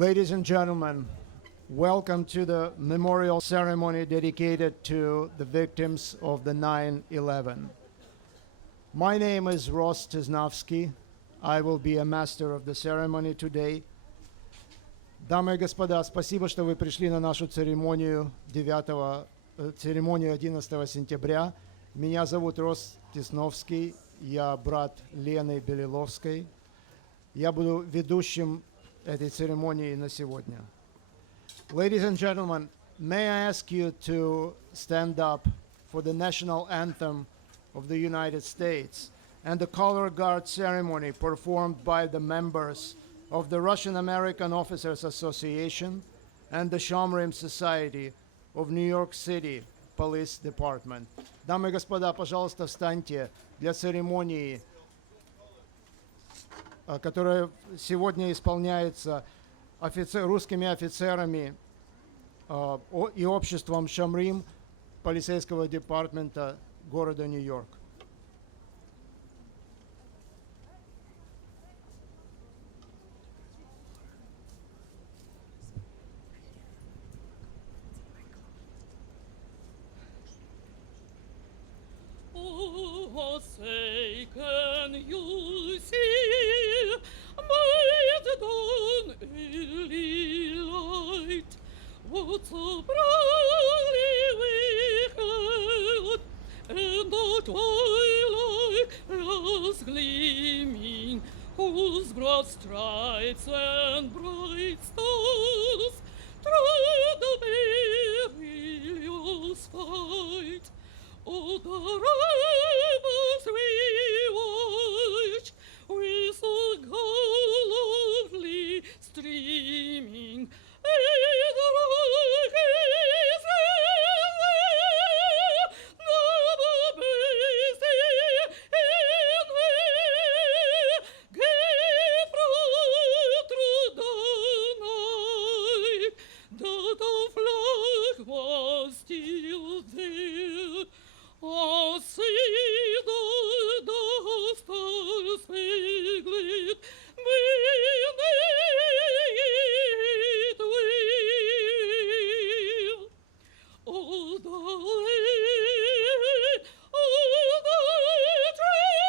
Ladies and gentlemen, welcome to the memorial ceremony dedicated to the victims of the 9/11. My name is Ross Tisnovsky. I will be a master of the ceremony today. Дамы и господа, спасибо, что вы пришли на нашу церемонию 11 сентября. Меня зовут Рос Тисновский, я брат Лены Белиловской. Я буду ведущим этой церемонии на сегодня. Ladies and gentlemen, may I ask you to stand up for the national anthem of the United States and the color guard ceremony performed by the members of the Russian American Officers Association and the Shomrim Society of New York City Police Department. Дамы и господа, пожалуйста, встаньте для церемонии, которая сегодня исполняется русскими офицерами и обществом Шомрим полицейского департамента города Нью-Йорк. Forsaken you see, might dawn early light, what so proudly we hailed, and the twilight was gleaming, whose broad stripes and bright stars trod the perilous fight. Oh, the rivers we watch, we saw gallantly streaming, and the Rockies never busy in way, gave through the night, that the flag was still there. Oh, see the stars spangled beneath wheel. Oh, the land, oh, the trail,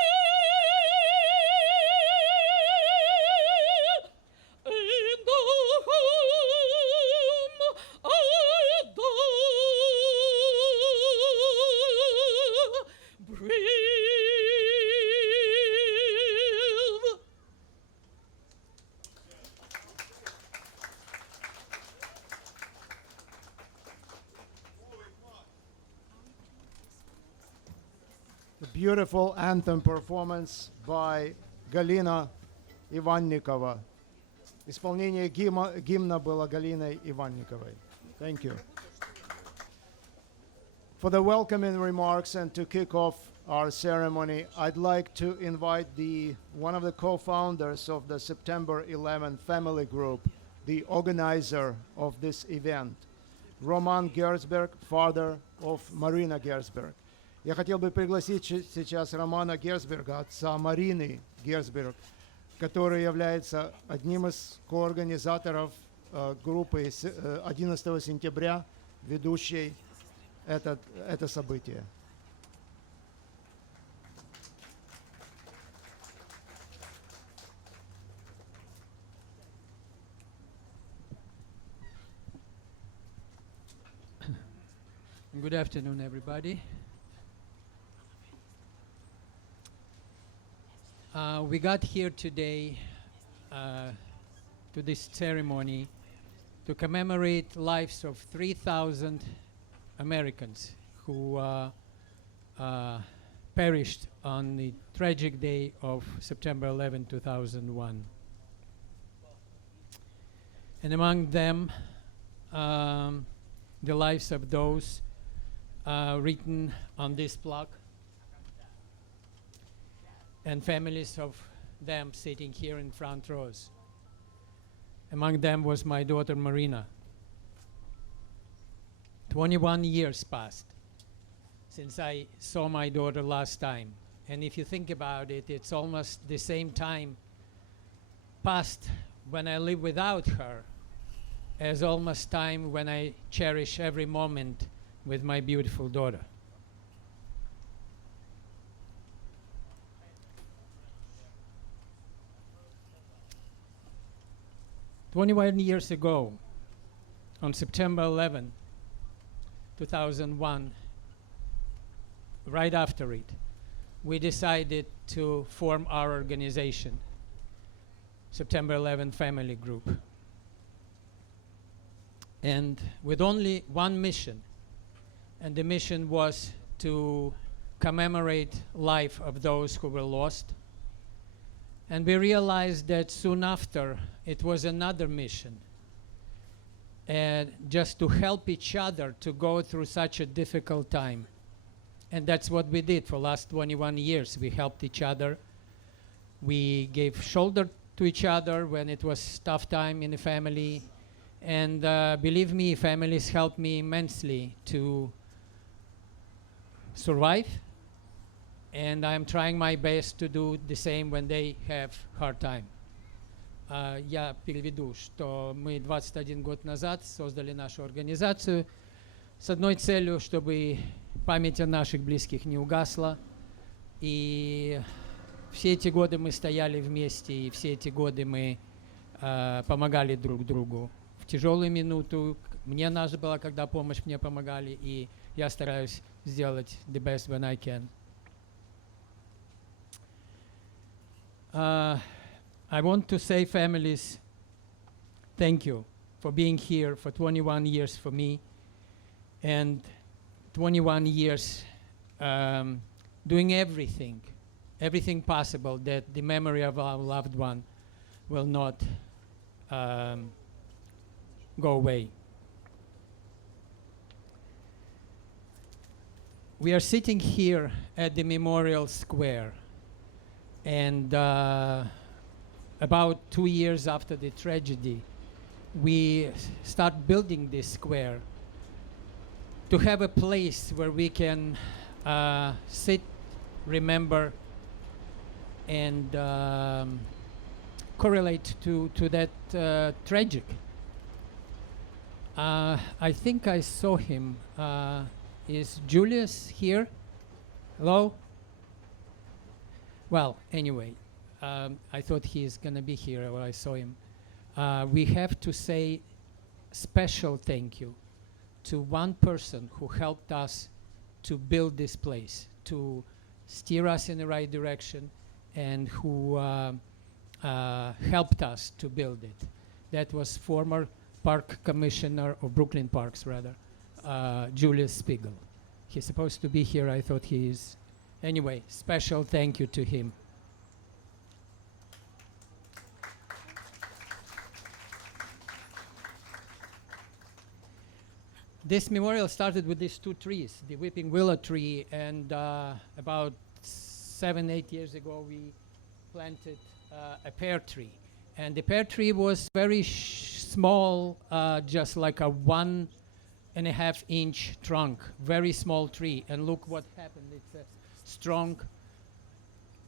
and the home I brave. The beautiful anthem performance by Галина Иванникова. Исполнение гимна было Галиной Иванниковой. Thank you. For the welcoming remarks and to kick off our ceremony, I'd like to invite one of the co-founders of the September 11 Family Group, the organizer of this event, Roman Gersberg, father of Marina Gersberg. Я хотел бы пригласить сейчас Романа Герцберга, отца Марины Герцберг, который является одним из коорганизаторов группы 11 сентября, ведущей это событие. Good afternoon, everybody. We got here today to this ceremony to commemorate lives of 3,000 Americans who perished on the tragic day of September 11, 2001. And among them, the lives of those written on this plaque, and families of them sitting here in front rows. Among them was my daughter Marina. 21 years passed since I saw my daughter last time. And if you think about it, it's almost the same time passed when I lived without her as almost time when I cherish every moment with my beautiful daughter. "21 years ago, on September 11, 2001, right after it, we decided to form our organization, September 11 Family Group. And with only one mission, and the mission was to commemorate life of those who were lost. And we realized that soon after, it was another mission, and just to help each other to go through such a difficult time. And that's what we did for last 21 years. We helped each other. We gave shoulder to each other when it was tough time in the family. And believe me, families helped me immensely to survive. And I'm trying my best to do the same when they have hard time. Я переведу, что мы 21 год назад создали нашу организацию с одной целью, чтобы память о наших близких не угасла. И все эти годы мы стояли вместе, и все эти годы мы помогали друг другу. В тяжелую минуту мне надо было, когда помощь мне помогали, и я стараюсь сделать the best when I can. I want to say, families, thank you for being here for 21 years for me, and 21 years doing everything possible that the memory of our loved one will not go away. We are sitting here at the Memorial Square, and about 2 years after the tragedy, we start building this square to have a place where we can sit, remember, and correlate to that tragic. I think I saw him. Is Julius here? Hello? Well, anyway, I thought he's gonna be here when I saw him. We have to say special thank you to one person who helped us to build this place, to steer us in the right direction, and who helped us to build it. That was former park commissioner, or Brooklyn Parks rather, Julius Spiegel. He's supposed to be here. I thought he is. Anyway, special thank you to him. This memorial started with these two trees, the weeping willow tree, and about 7-8 years ago we planted a pear tree. And the pear tree was very small, just like a 1.5 inch trunk, very small tree. And look what happened. It's a strong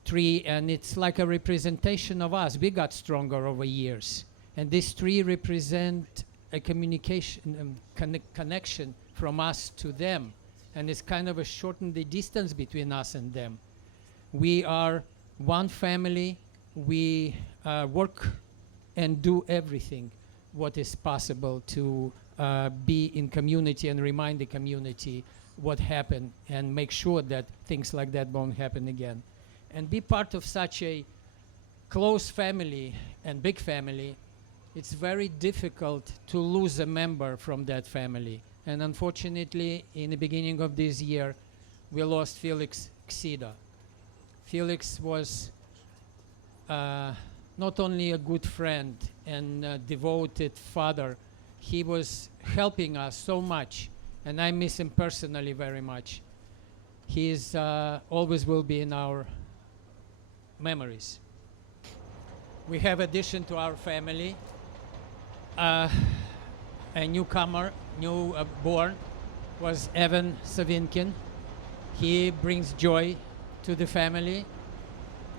tree, and it's like a representation of us. We got stronger over years. And this tree represents a communication, connection from us to them. And it's kind of a shortened the distance between us and them. We are one family. We work and do everything what is possible to be in community and remind the community what happened and make sure that things like that won't happen again. And be part of such a close family and big family. It's very difficult to lose a member from that family. And unfortunately, in the beginning of this year, we lost Felix Ksida. Felix was not only a good friend and a devoted father, he was helping us so much, and I miss him personally very much. He is always will be in our memories. We have addition to our family, a newcomer, born, was Evan Savinkin. He brings joy to the family,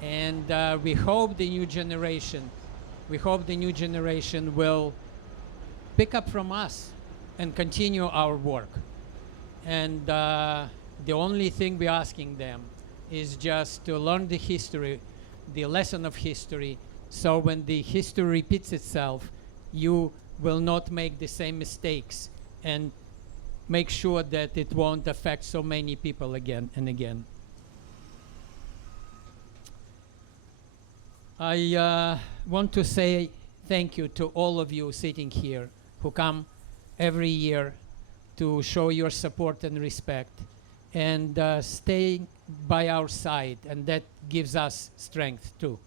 and we hope the new generation will pick up from us and continue our work. And the only thing we're asking them is just to learn the history, the lesson of history, so when the history repeats itself, you will not make the same mistakes and make sure that it won't affect so many people again and again. I want to say thank you to all of you sitting here who come every year to show your support and respect and stay by our side, and that gives us strength too.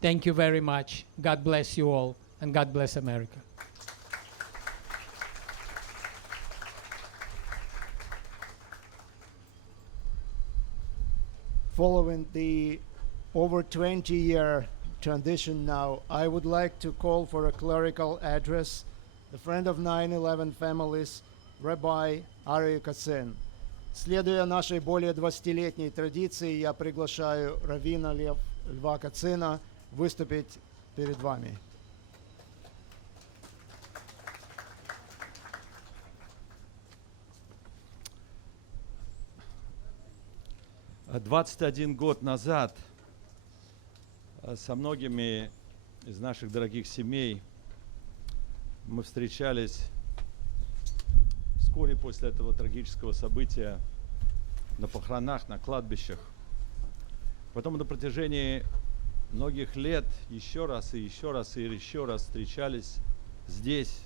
Thank you very much. God bless you all, and God bless America. Following the over 20-year transition now, I would like to call for a clerical address, the friend of 9/11 families, Rabbi Aryeh Katsin. Следуя нашей более 20-летней традиции, я приглашаю раввина Льва Кацина выступить перед вами. А 21 год назад со многими из наших дорогих семей мы встречались вскоре после этого трагического события на похоронах, на кладбищах. Потом на протяжении многих лет еще раз и еще раз и еще раз встречались здесь.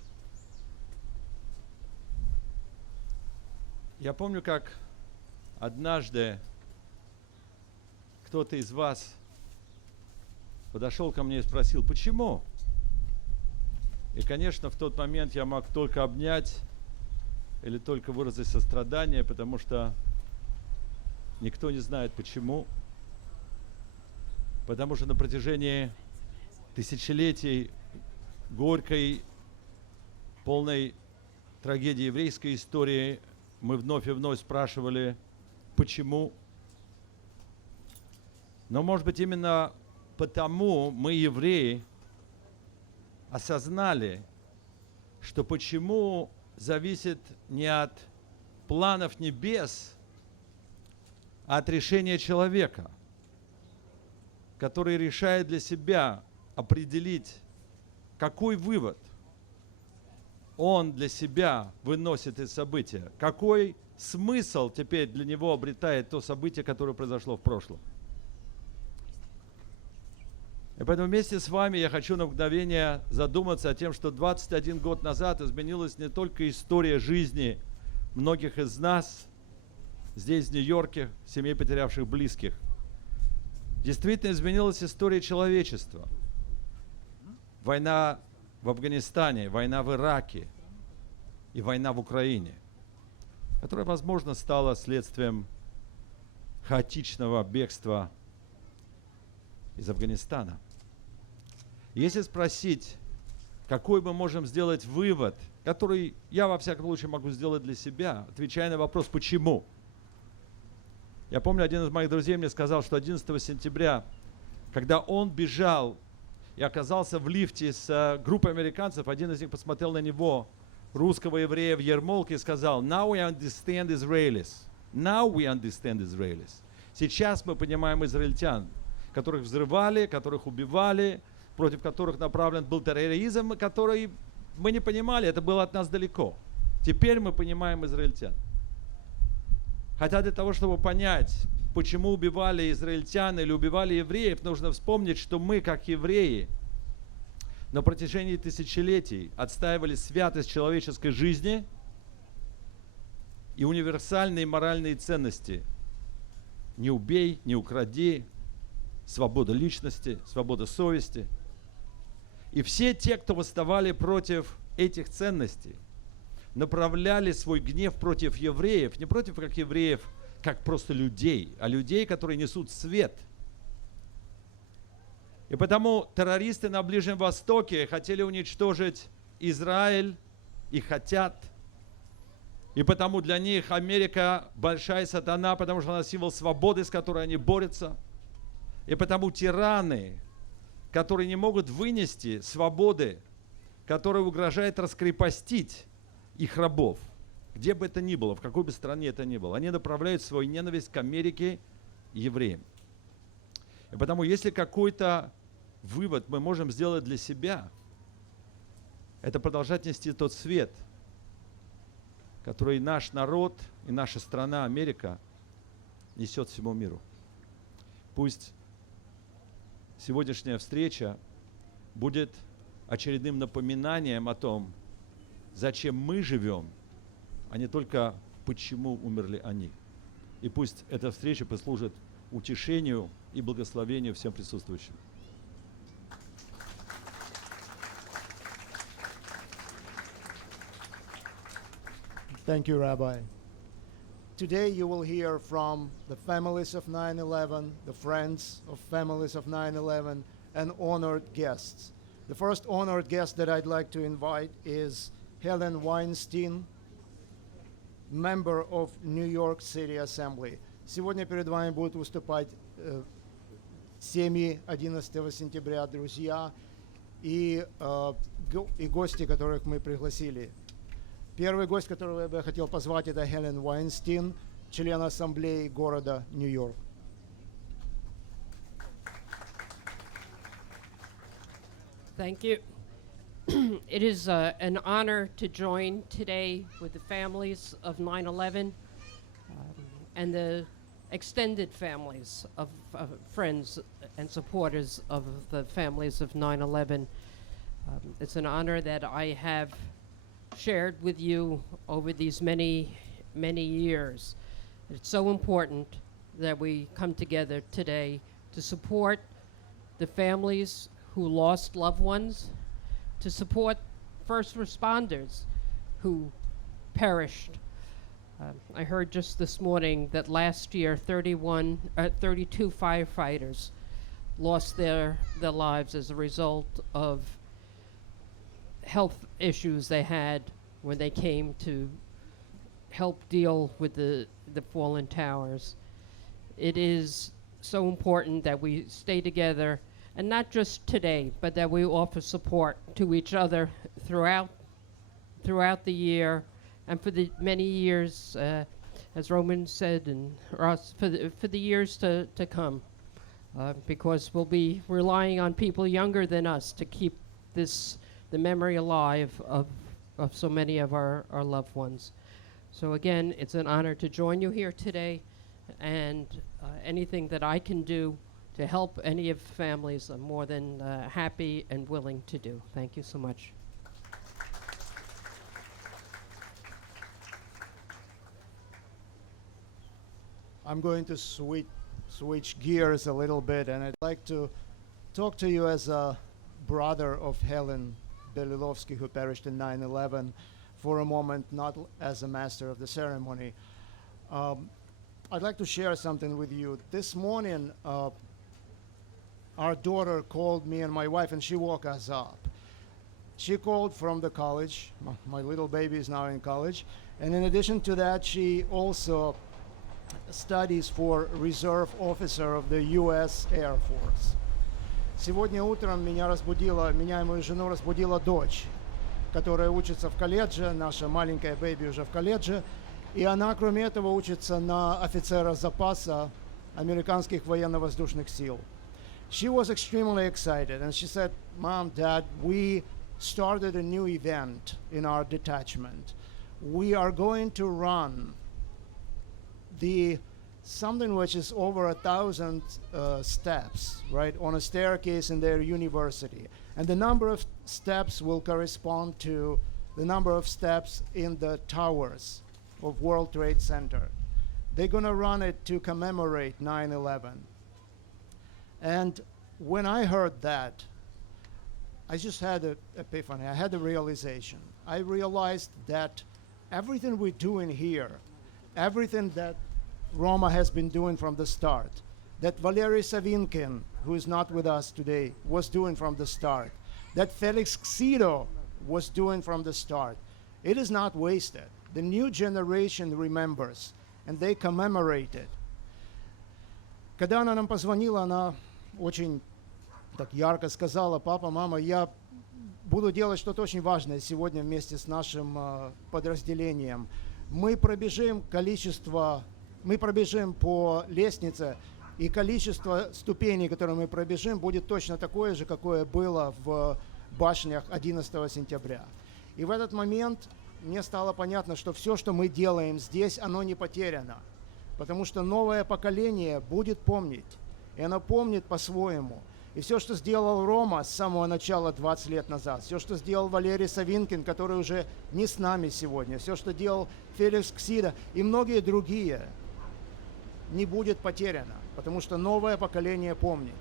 Я помню, как однажды кто-то из вас подошел ко мне и спросил, почему? И, конечно, в тот момент я мог только обнять или только выразить сострадание, потому что никто не знает почему. Потому что на протяжении тысячелетий горькой, полной трагедии еврейской истории мы вновь и вновь спрашивали, почему. Но, может быть, именно потому мы, евреи, осознали, что почему зависит не от планов небес, а от решения человека, который решает для себя определить, какой вывод он для себя выносит из события, какой смысл теперь для него обретает то событие, которое произошло в прошлом. И поэтому вместе с вами я хочу на мгновение задуматься о том, что 21 год назад изменилась не только история жизни многих из нас здесь, в Нью-Йорке, семей, потерявших близких. Действительно изменилась история человечества. Война в Афганистане, война в Ираке и война в Украине, которая, возможно, стала следствием хаотичного бегства из Афганистана. Если спросить, какой мы можем сделать вывод, который я, во всяком случае, могу сделать для себя, отвечая на вопрос «почему?». Я помню, один из моих друзей мне сказал, что 11 сентября, когда он бежал и оказался в лифте с группой американцев, один из них посмотрел на него, русского еврея в ермолке, и сказал «Now we understand Israelis. Now we understand Israelis». Сейчас мы понимаем израильтян, которых взрывали, которых убивали, против которых направлен был терроризм, который мы не понимали, это было от нас далеко. Теперь мы понимаем израильтян. Хотя для того, чтобы понять, почему убивали израильтян или убивали евреев, нужно вспомнить, что мы, как евреи, на протяжении тысячелетий отстаивали святость человеческой жизни и универсальные моральные ценности. Не убей, не укради, свобода личности, свобода совести. И все те, кто восставали против этих ценностей, направляли свой гнев против евреев, не против как евреев, как просто людей, а людей, которые несут свет. И потому террористы на Ближнем Востоке хотели уничтожить Израиль и хотят. И потому для них Америка большая сатана, потому что она символ свободы, с которой они борются. И потому тираны, которые не могут вынести свободы, которая угрожает раскрепостить их рабов, где бы это ни было, в какой бы стране это ни было. Они направляют свою ненависть к Америке и евреям. И потому, если какой-то вывод мы можем сделать для себя, это продолжать нести тот свет, который наш народ и наша страна, Америка, несет всему миру. Пусть сегодняшняя встреча будет очередным напоминанием о том, зачем мы живем, а не только почему умерли они. И пусть эта встреча послужит утешению и благословению всем присутствующим. Thank you, Rabbi. Today you will hear from the families of 9/11, the friends of families of 9/11, and honored guests. The first honored guest that I'd like to invite is Helen Weinstein, member of New York City Assembly. Сегодня перед вами будут выступать семьи 11 сентября, друзья и гости, которых мы пригласили. Первый гость, которого я бы хотел позвать, это Хелен Уайнстин, член Ассамблеи города Нью-Йорк. Thank you. It is an honor to join today with the families of 9/11 and the extended families of friends and supporters of the families of 9/11. It's an honor that I have shared with you over these many, many years. It's so important that we come together today to support the families who lost loved ones, to support first responders who perished. I heard just this morning that last year 32 firefighters lost their lives as a result of health issues they had when they came to help deal with the fallen towers. It is so important that we stay together, and not just today, but that we offer support to each other throughout the year and for the many years, as Roman said, and Ross, for the years to come, because we'll be relying on people younger than us to keep the memory alive of so many of our loved ones. So again, it's an honor to join you here today, and anything that I can do to help any of the families, I'm more than happy and willing to do. Thank you so much. I'm going to switch gears a little bit, and I'd like to talk to you as a brother of Helen Belilovsky, who perished in 9/11, for a moment, not as a master of the ceremony. I'd like to share something with you. This morning, our daughter called me and my wife, and she woke us up. She called from the college. My little baby is now in college. And in addition to that, she also studies for reserve officer of the U.S. Air Force. Сегодня утром меня и мою жену разбудила дочь, которая учится в колледже, наша маленькая бэби уже в колледже, и она, кроме этого, учится на офицера запаса американских военно-воздушных сил. She was extremely excited, and she said, "Mom, Dad, we started a new event in our detachment. We are going to run something which is over 1,000 steps, right, on a staircase in their university. And the number of steps will correspond to the number of steps in the towers of World Trade Center. They're going to run it to commemorate 9/11. And when I heard that, I just had an epiphany. I had a realization. I realized that everything we're doing here, everything that Roma has been doing from the start, that Valery Savinkin, who is not with us today, was doing from the start, that Felix Xido was doing from the start, it is not wasted. The new generation remembers, and they commemorate it. Когда она нам позвонила, она очень так ярко сказала: "Папа, мама, я буду делать что-то очень важное сегодня вместе с нашим подразделением. Мы пробежим по лестнице, и количество ступеней, которые мы пробежим, будет точно такое же, какое было в башнях 11 сентября. И в этот момент мне стало понятно, что все, что мы делаем здесь, оно не потеряно. Потому что новое поколение будет помнить. И оно помнит по-своему. И все, что сделал Рома с самого начала 20 лет назад, все, что сделал Валерий Савинкин, который уже не с нами сегодня, все, что делал Феликс Ксида и многие другие, не будет потеряно, потому что новое поколение помнит.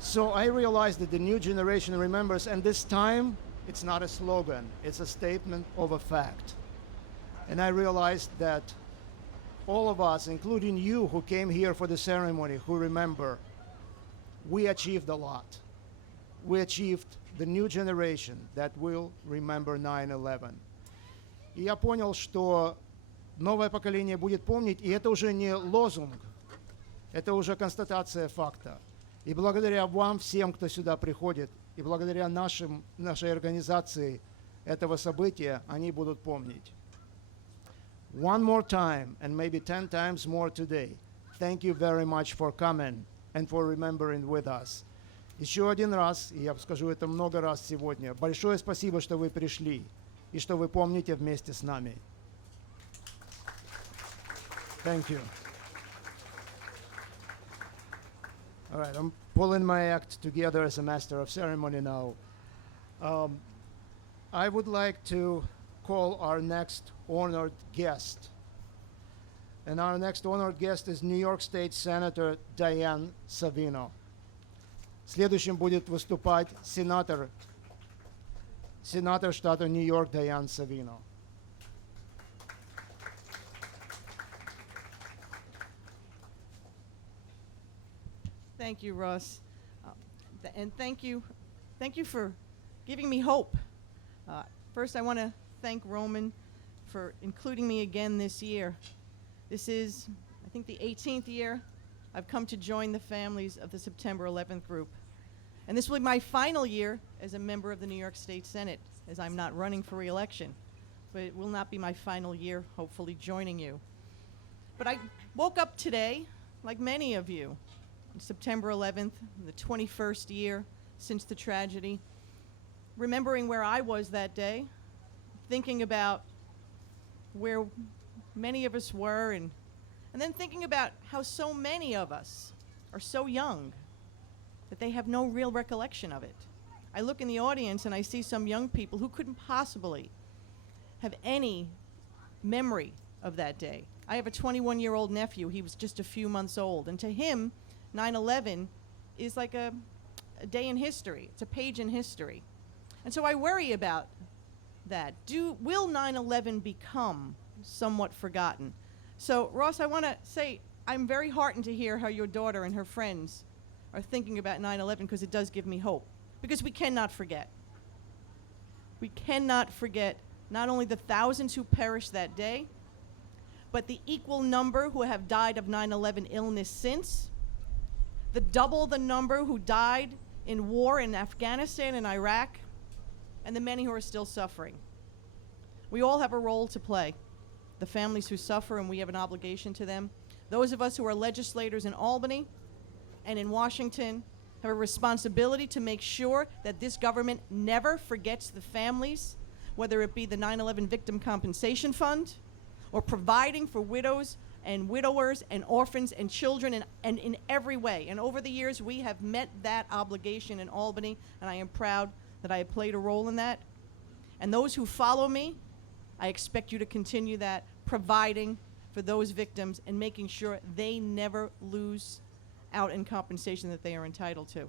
So I realized that the new generation remembers, and this time it's not a slogan, it's a statement of a fact. And I realized that all of us, including you who came here for the ceremony, who remember, we achieved a lot. We achieved the new generation that will remember 9/11. И я понял, что новое поколение будет помнить, и это уже не лозунг, это уже констатация факта. И благодаря вам всем, кто сюда приходит, и благодаря нашей организации этого события, они будут помнить. One more time, and maybe 10 times more today, thank you very much for coming and for remembering with us. Еще один раз, и я скажу это много раз сегодня, большое спасибо, что вы пришли и что вы помните вместе с нами. Thank you. All right, I'm pulling my act together as a master of ceremony now. I would like to call our next honored guest. And our next honored guest is New York State Senator Dianne Savino. Следующим будет выступать сенатор штата Нью-Йорк Dianne Savino. Thank you, Russ. And thank you for giving me hope. First, I want to thank Roman for including me again this year. This is, I think, the 18th year I've come to join the families of the September 11th group. And this will be my final year as a member of the New York State Senate, as I'm not running for re-election. But it will not be my final year, hopefully, joining you. But I woke up today, like many of you, on September 11th, the 21st year since the tragedy, remembering where I was that day, thinking about where many of us were, and then thinking about how so many of us are so young that they have no real recollection of it. I look in the audience and I see some young people who couldn't possibly have any memory of that day. I have a 21-year-old nephew. He was just a few months old, and to him, 9/11 is like a day in history. It's a page in history. And so I worry about that. Will 9/11 become somewhat forgotten? So, Ross, I want to say I'm very heartened to hear how your daughter and her friends are thinking about 9/11, because it does give me hope. Because we cannot forget. We cannot forget not only the thousands who perished that day, but the equal number who have died of 9/11 illness since, the double the number who died in war in Afghanistan and Iraq, and the many who are still suffering. We all have a role to play. The families who suffer, and we have an obligation to them. Those of us who are legislators in Albany and in Washington have a responsibility to make sure that this government never forgets the families, whether it be the 9/11 Victim Compensation Fund or providing for widows and widowers and orphans and children, and in every way. And over the years, we have met that obligation in Albany, and I am proud that I have played a role in that. And those who follow me, I expect you to continue that, providing for those victims and making sure they never lose out in compensation that they are entitled to.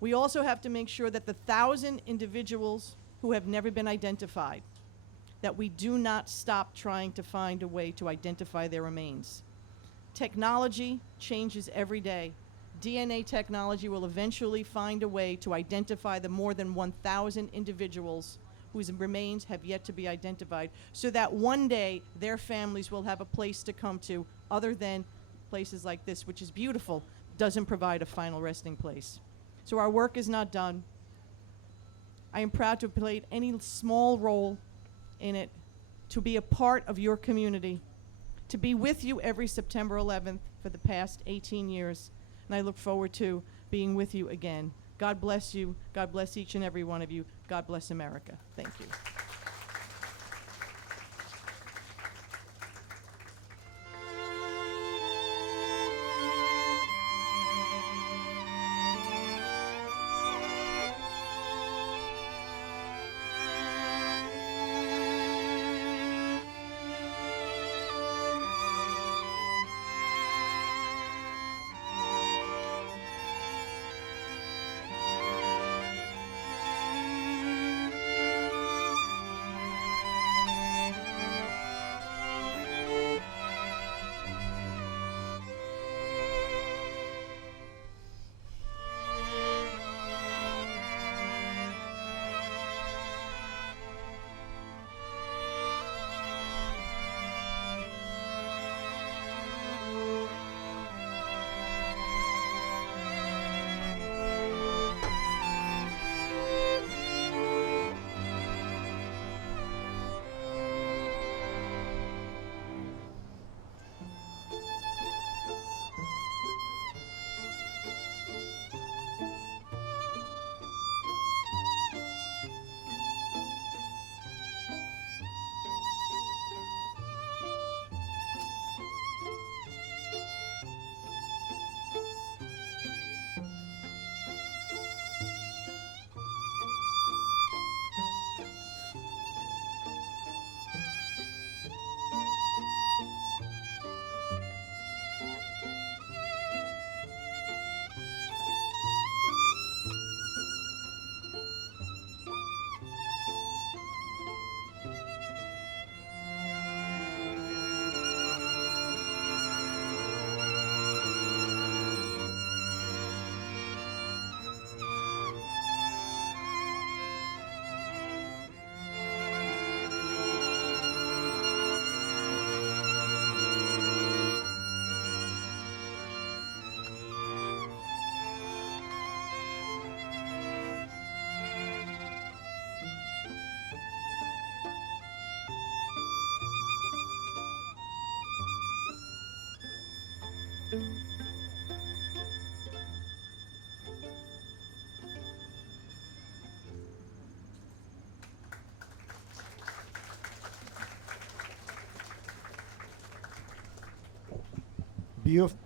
We also have to make sure that the 1,000 individuals who have never been identified, that we do not stop trying to find a way to identify their remains. Technology changes every day. DNA technology will eventually find a way to identify the more than 1,000 individuals whose remains have yet to be identified, so that one day their families will have a place to come to other than places like this, which is beautiful, doesn't provide a final resting place. So our work is not done. I am proud to have played any small role in it, to be a part of your community, to be with you every September 11th for the past 18 years. And I look forward to being with you again. God bless you. God bless each and every one of you. God bless America. Thank you.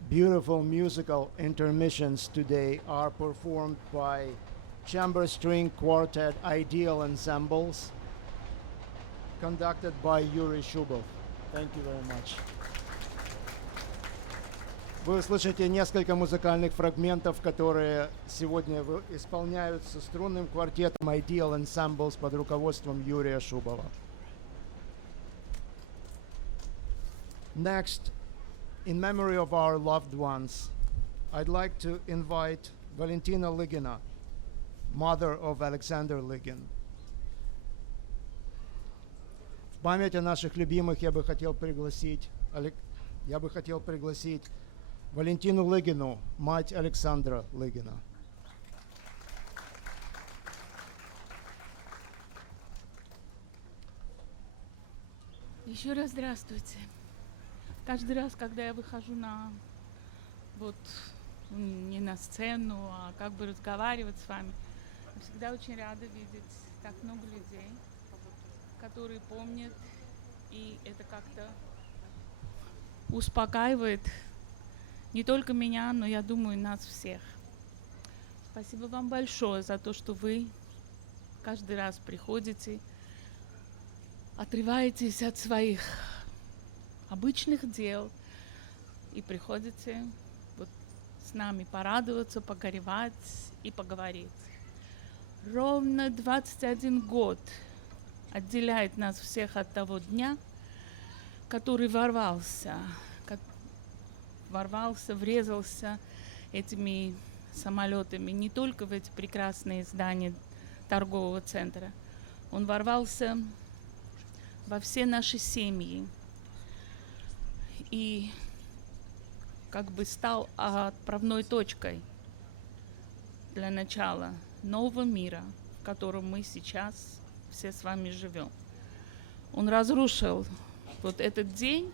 Beautiful musical intermissions today are performed by chamber string quartet Ideal Ensembles, conducted by Yuri Shubov. Thank you very much. Вы услышите несколько музыкальных фрагментов, которые сегодня исполняются струнным квартетом Ideal Ensembles под руководством Юрия Шубова. Next, in memory of our loved ones, I'd like to invite Valentina Ligina, mother of Alexander Ligin. В память о наших любимых я бы хотел пригласить Валентину Лыгину, мать Александра Лыгина. Еще раз здравствуйте. Каждый раз, когда я выхожу на не на сцену, а как бы разговаривать с вами, я всегда очень рада видеть так много людей, которые помнят, и это как-то успокаивает не только меня, но, я думаю, нас всех. Спасибо вам большое за то, что вы каждый раз приходите, отрываетесь от своих обычных дел и приходите с нами порадоваться, погоревать и поговорить. Ровно 21 год отделяет нас всех от того дня, который врезался этими самолетами не только в эти прекрасные здания торгового центра. Он ворвался во все наши семьи и как бы стал отправной точкой для начала нового мира, в котором мы сейчас все с вами живем. Он разрушил вот этот день,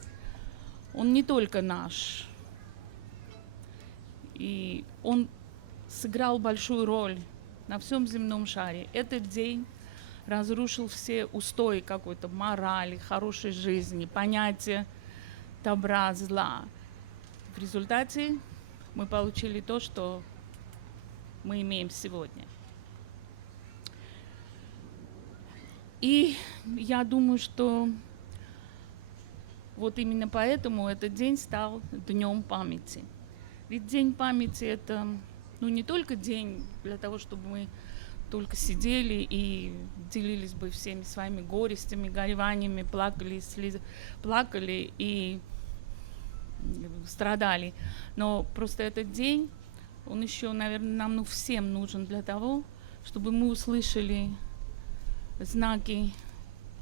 он не только наш, и он сыграл большую роль на всем земном шаре. Этот день разрушил все устои какой-то морали, хорошей жизни, понятия добра, зла. В результате мы получили то, что мы имеем сегодня. И я думаю, что вот именно поэтому этот день стал Днем памяти. Ведь День памяти — это не только день для того, чтобы мы только сидели и делились бы всеми своими горестями, гореваниями, плакали и страдали. Но просто этот день, он еще, наверное, нам всем нужен для того, чтобы мы услышали знаки,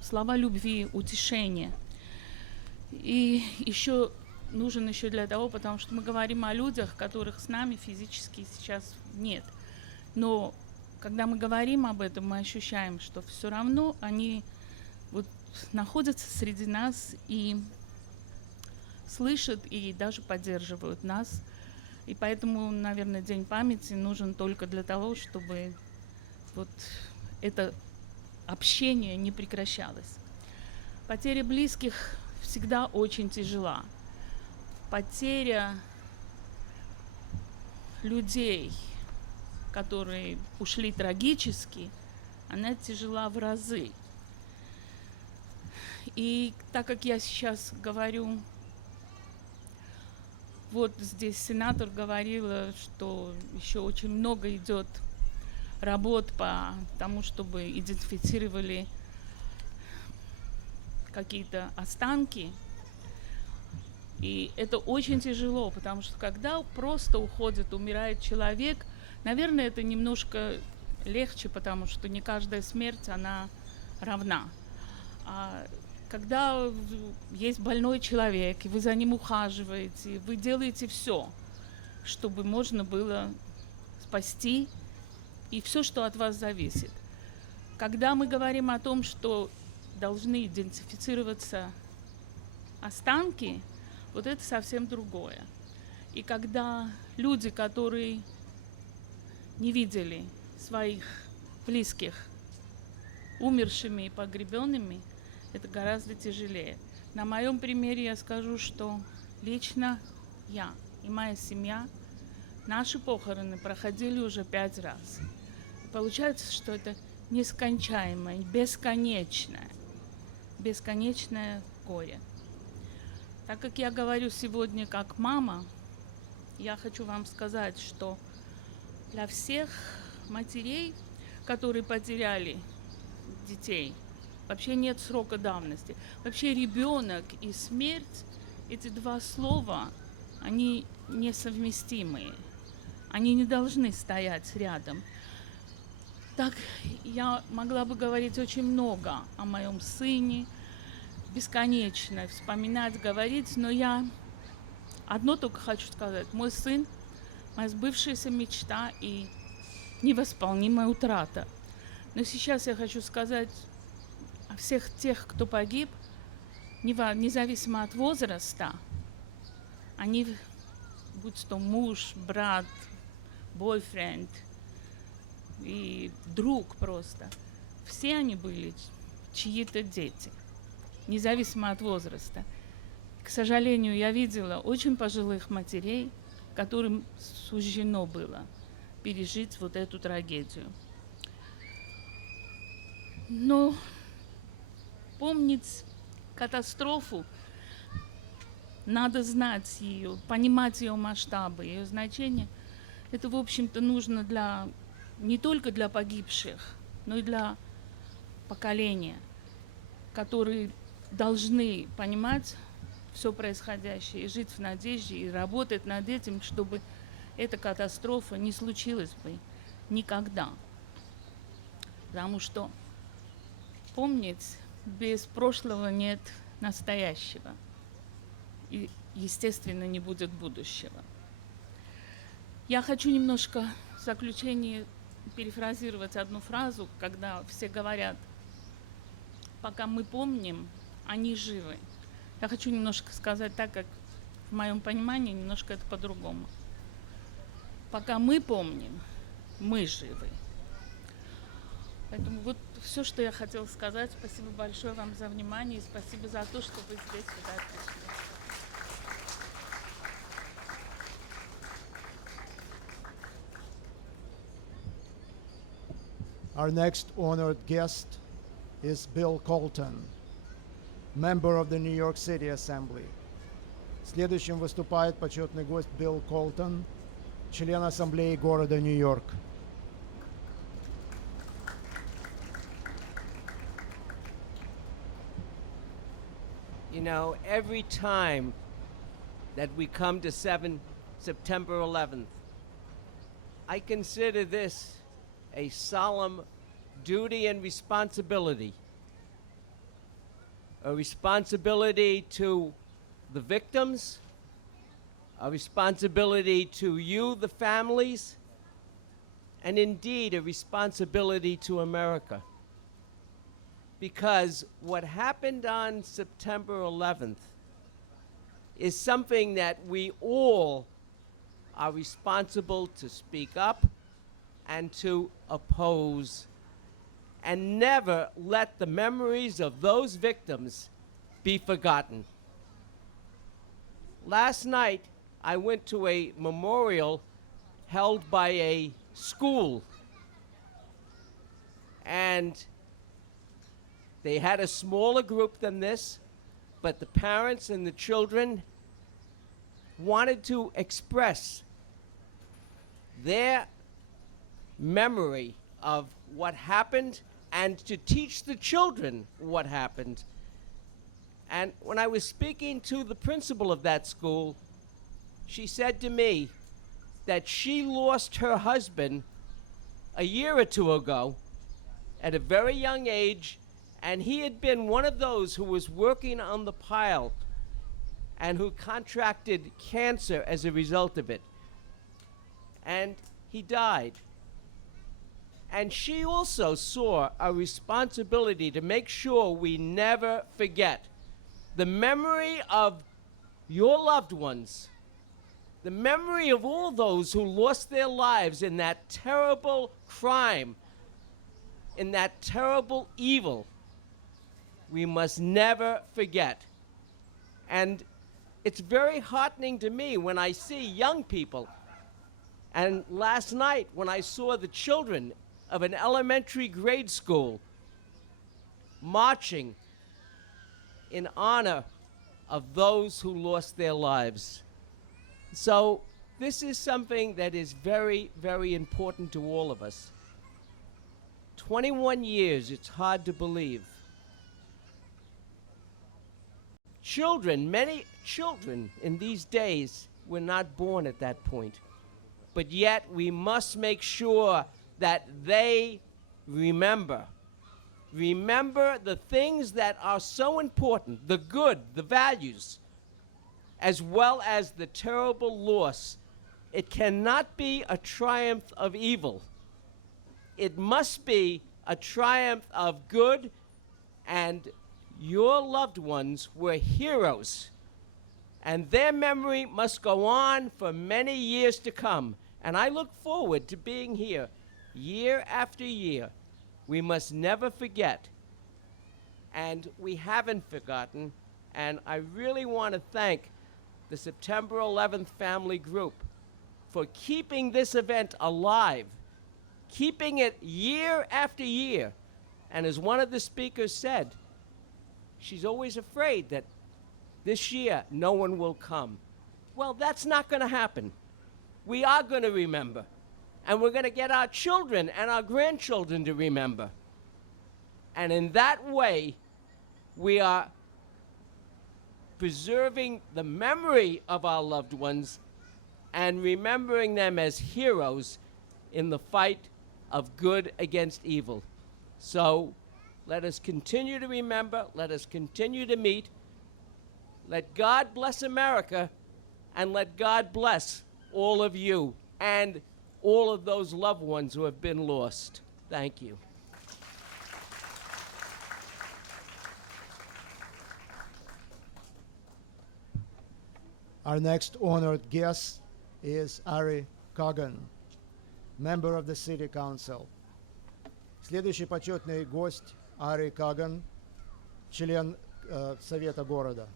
слова любви, утешения. И еще нужен еще для того, потому что мы говорим о людях, которых с нами физически сейчас нет. Но когда мы говорим об этом, мы ощущаем, что все равно они вот находятся среди нас и слышат, и даже поддерживают нас. И поэтому, наверное, День памяти нужен только для того, чтобы вот это общение не прекращалось. Потеря близких всегда очень тяжела. Потеря людей, которые ушли трагически, она тяжела в разы. И так как я сейчас говорю, вот здесь сенатор говорила, что еще очень много идет работ по тому, чтобы идентифицировали какие-то останки. И это очень тяжело, потому что когда просто умирает человек, наверное, это немножко легче, потому что не каждая смерть, она равна. А когда есть больной человек, и вы за ним ухаживаете, вы делаете все, чтобы можно было спасти, и все, что от вас зависит. Когда мы говорим о том, что должны идентифицироваться останки, вот это совсем другое. И когда люди, которые не видели своих близких умершими и погребенными, это гораздо тяжелее. На моем примере я скажу, что лично я и моя семья наши похороны проходили уже 5 раз. И получается, что это нескончаемое, бесконечное горе. Так как я говорю сегодня как мама, я хочу вам сказать, что для всех матерей, которые потеряли детей, вообще нет срока давности. Вообще ребенок и смерть, эти два слова, они несовместимые. Они не должны стоять рядом. Так я могла бы говорить очень много о моем сыне, бесконечно вспоминать, говорить, но я одно только хочу сказать. Мой сын — моя сбывшаяся мечта и невосполнимая утрата. Но сейчас я хочу сказать о всех тех, кто погиб, независимо от возраста. Они, будь то муж, брат, бойфренд и друг просто, все они были чьи-то дети, независимо от возраста. К сожалению, я видела очень пожилых матерей, которым суждено было пережить вот эту трагедию. Но помнить катастрофу, надо знать ее, понимать ее масштабы, ее значение. Это, в общем-то, нужно не только для погибших, но и для поколения, которые должны понимать все происходящее и жить в надежде, и работать над этим, чтобы эта катастрофа не случилась бы никогда. Потому что помнить, без прошлого нет настоящего. И, естественно, не будет будущего. Я хочу немножко в заключении перефразировать одну фразу, когда все говорят: пока мы помним, они живы. Я хочу немножко сказать так, как в моем понимании, немножко это по-другому. Пока мы помним, мы живы. Поэтому вот все, что я хотела сказать. Спасибо большое вам за внимание и спасибо за то, что вы здесь сюда пришли. Our next honored guest is Bill Colton, member of the New York City Assembly. Следующим выступает почетный гость Билл Колтон, член Ассамблеи города Нью-Йорк. You know, every time that we come to September 11th, I consider this a solemn duty and responsibility. A responsibility to the victims, a responsibility to you, the families, and indeed a responsibility to America. Because what happened on September 11th is something that we all are responsible to speak up and to oppose, and never let the memories of those victims be forgotten. Last night, I went to a memorial held by a school, and they had a smaller group than this, but the parents and the children wanted to express their memory of what happened and to teach the children what happened. And when I was speaking to the principal of that school, she said to me that she lost her husband a year or two ago at a very young age, and he had been one of those who was working on the pile and who contracted cancer as a result of it. And he died. And she also saw a responsibility to make sure we never forget the memory of your loved ones, the memory of all those who lost their lives in that terrible crime, in that terrible evil. We must never forget. And it's very heartening to me when I see young people. And last night, when I saw the children of an elementary grade school marching in honor of those who lost their lives. So this is something that is very, very important to all of us. 21 years, it's hard to believe. Children, many children in these days were not born at that point. But yet we must make sure that they remember. Remember the things that are so important, the good, the values, as well as the terrible loss. It cannot be a triumph of evil. It must be a triumph of good, and your loved ones were heroes, and their memory must go on for many years to come. And I look forward to being here year after year. We must never forget, and we haven't forgotten. And I really want to thank the September 11th family group for keeping this event alive, keeping it year after year. And as one of the speakers said, she's always afraid that this year no one will come. Well, that's not going to happen. We are going to remember. And we're going to get our children and our grandchildren to remember. And in that way, we are preserving the memory of our loved ones and remembering them as heroes in the fight of good against evil. So let us continue to remember. Let us continue to meet. Let God bless America, and let God bless all of you and all of those loved ones who have been lost. Thank you. Our next honored guest is Ari Kagan, member of the City Council. Следующий почетный гость Ари Каган, член Совета города.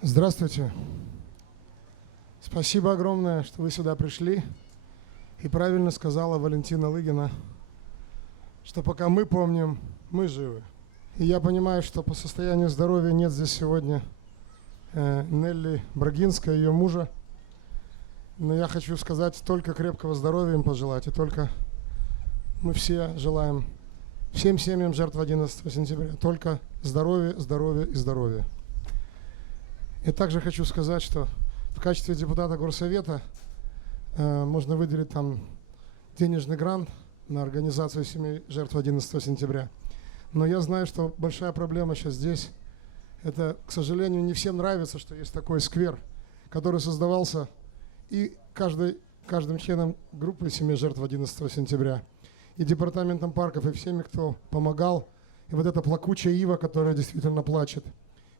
Здравствуйте. Спасибо огромное, что вы сюда пришли. И правильно сказала Валентина Лыгина, что пока мы помним, мы живы. И я понимаю, что по состоянию здоровья нет здесь сегодня Нелли Брагинска, ее мужа. Но я хочу сказать, только крепкого здоровья им пожелать. И только мы все желаем всем семьям жертв 11 сентября только здоровья, здоровья и здоровья. И также хочу сказать, что в качестве депутата горсовета можно выделить там денежный грант на организацию семей жертв 11 сентября. Но я знаю, что большая проблема сейчас здесь. Это, к сожалению, не всем нравится, что есть такой сквер, который создавался и каждым членом группы семей жертв 11 сентября, и департаментом парков, и всеми, кто помогал. И вот эта плакучая ива, которая действительно плачет.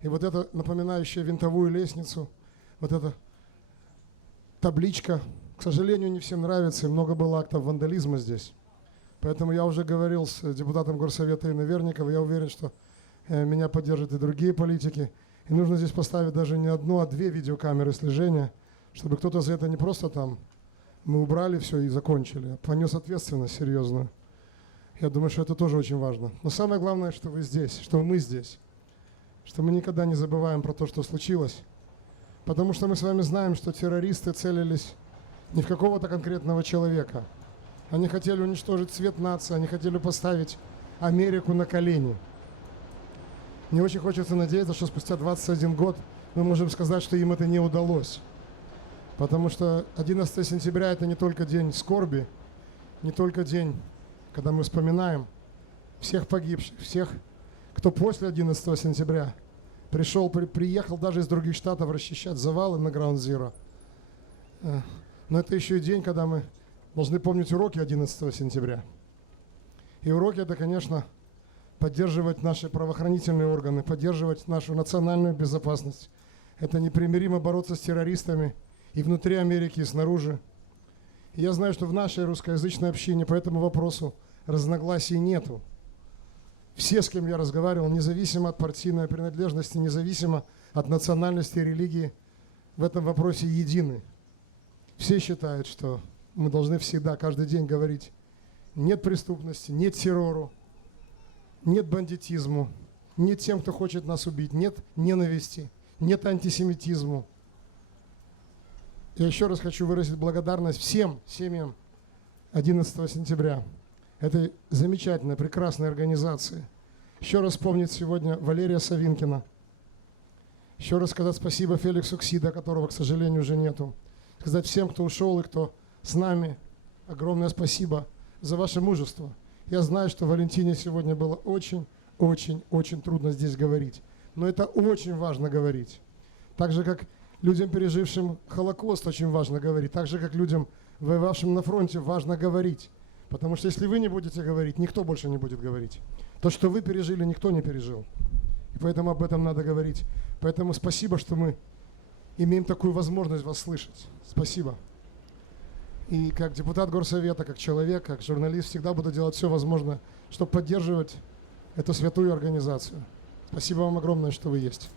И вот эта напоминающая винтовую лестницу, вот эта табличка, к сожалению, не всем нравится, и много было актов вандализма здесь. Поэтому я уже говорил с депутатом горсовета Инной Верниковой, я уверен, что меня поддержат и другие политики. И нужно здесь поставить даже не одну, а две видеокамеры слежения, чтобы кто-то за это не просто там мы убрали все и закончили, а понес ответственность серьезную. Я думаю, что это тоже очень важно. Но самое главное, что вы здесь, что мы здесь, что мы никогда не забываем про то, что случилось. Потому что мы с вами знаем, что террористы целились не в какого-то конкретного человека. Они хотели уничтожить цвет нации, они хотели поставить Америку на колени. Мне очень хочется надеяться, что спустя 21 год мы можем сказать, что им это не удалось. Потому что 11 сентября – это не только день скорби, не только день, когда мы вспоминаем всех погибших, всех, кто после 11 сентября приехал даже из других штатов расчищать завалы на Ground Zero. Но это еще и день, когда мы должны помнить уроки 11 сентября. И уроки – это, конечно, поддерживать наши правоохранительные органы, поддерживать нашу национальную безопасность. Это непримиримо бороться с террористами и внутри Америки, и снаружи. И я знаю, что в нашей русскоязычной общине по этому вопросу разногласий нету. Все, с кем я разговаривал, независимо от партийной принадлежности, независимо от национальности и религии, в этом вопросе едины. Все считают, что мы должны всегда, каждый день говорить: нет преступности, нет террору, нет бандитизму, нет тем, кто хочет нас убить, нет ненависти, нет антисемитизму. Я еще раз хочу выразить благодарность всем семьям 11 сентября, этой замечательной, прекрасной организации. Еще раз вспомнить сегодня Валерия Савинкина. Еще раз сказать спасибо Феликсу Ксида, которого, к сожалению, уже нету. Сказать всем, кто ушел и кто с нами, огромное спасибо за ваше мужество. Я знаю, что Валентине сегодня было очень трудно здесь говорить. Но это очень важно говорить. Так же, как людям, пережившим Холокост, очень важно говорить. Так же, как людям, воевавшим на фронте, важно говорить. Потому что если вы не будете говорить, никто больше не будет говорить. То, что вы пережили, никто не пережил. И поэтому об этом надо говорить. Поэтому спасибо, что мы имеем такую возможность вас слышать. Спасибо. И как депутат горсовета, как человек, как журналист всегда буду делать все возможное, чтобы поддерживать эту святую организацию. Спасибо вам огромное, что вы есть.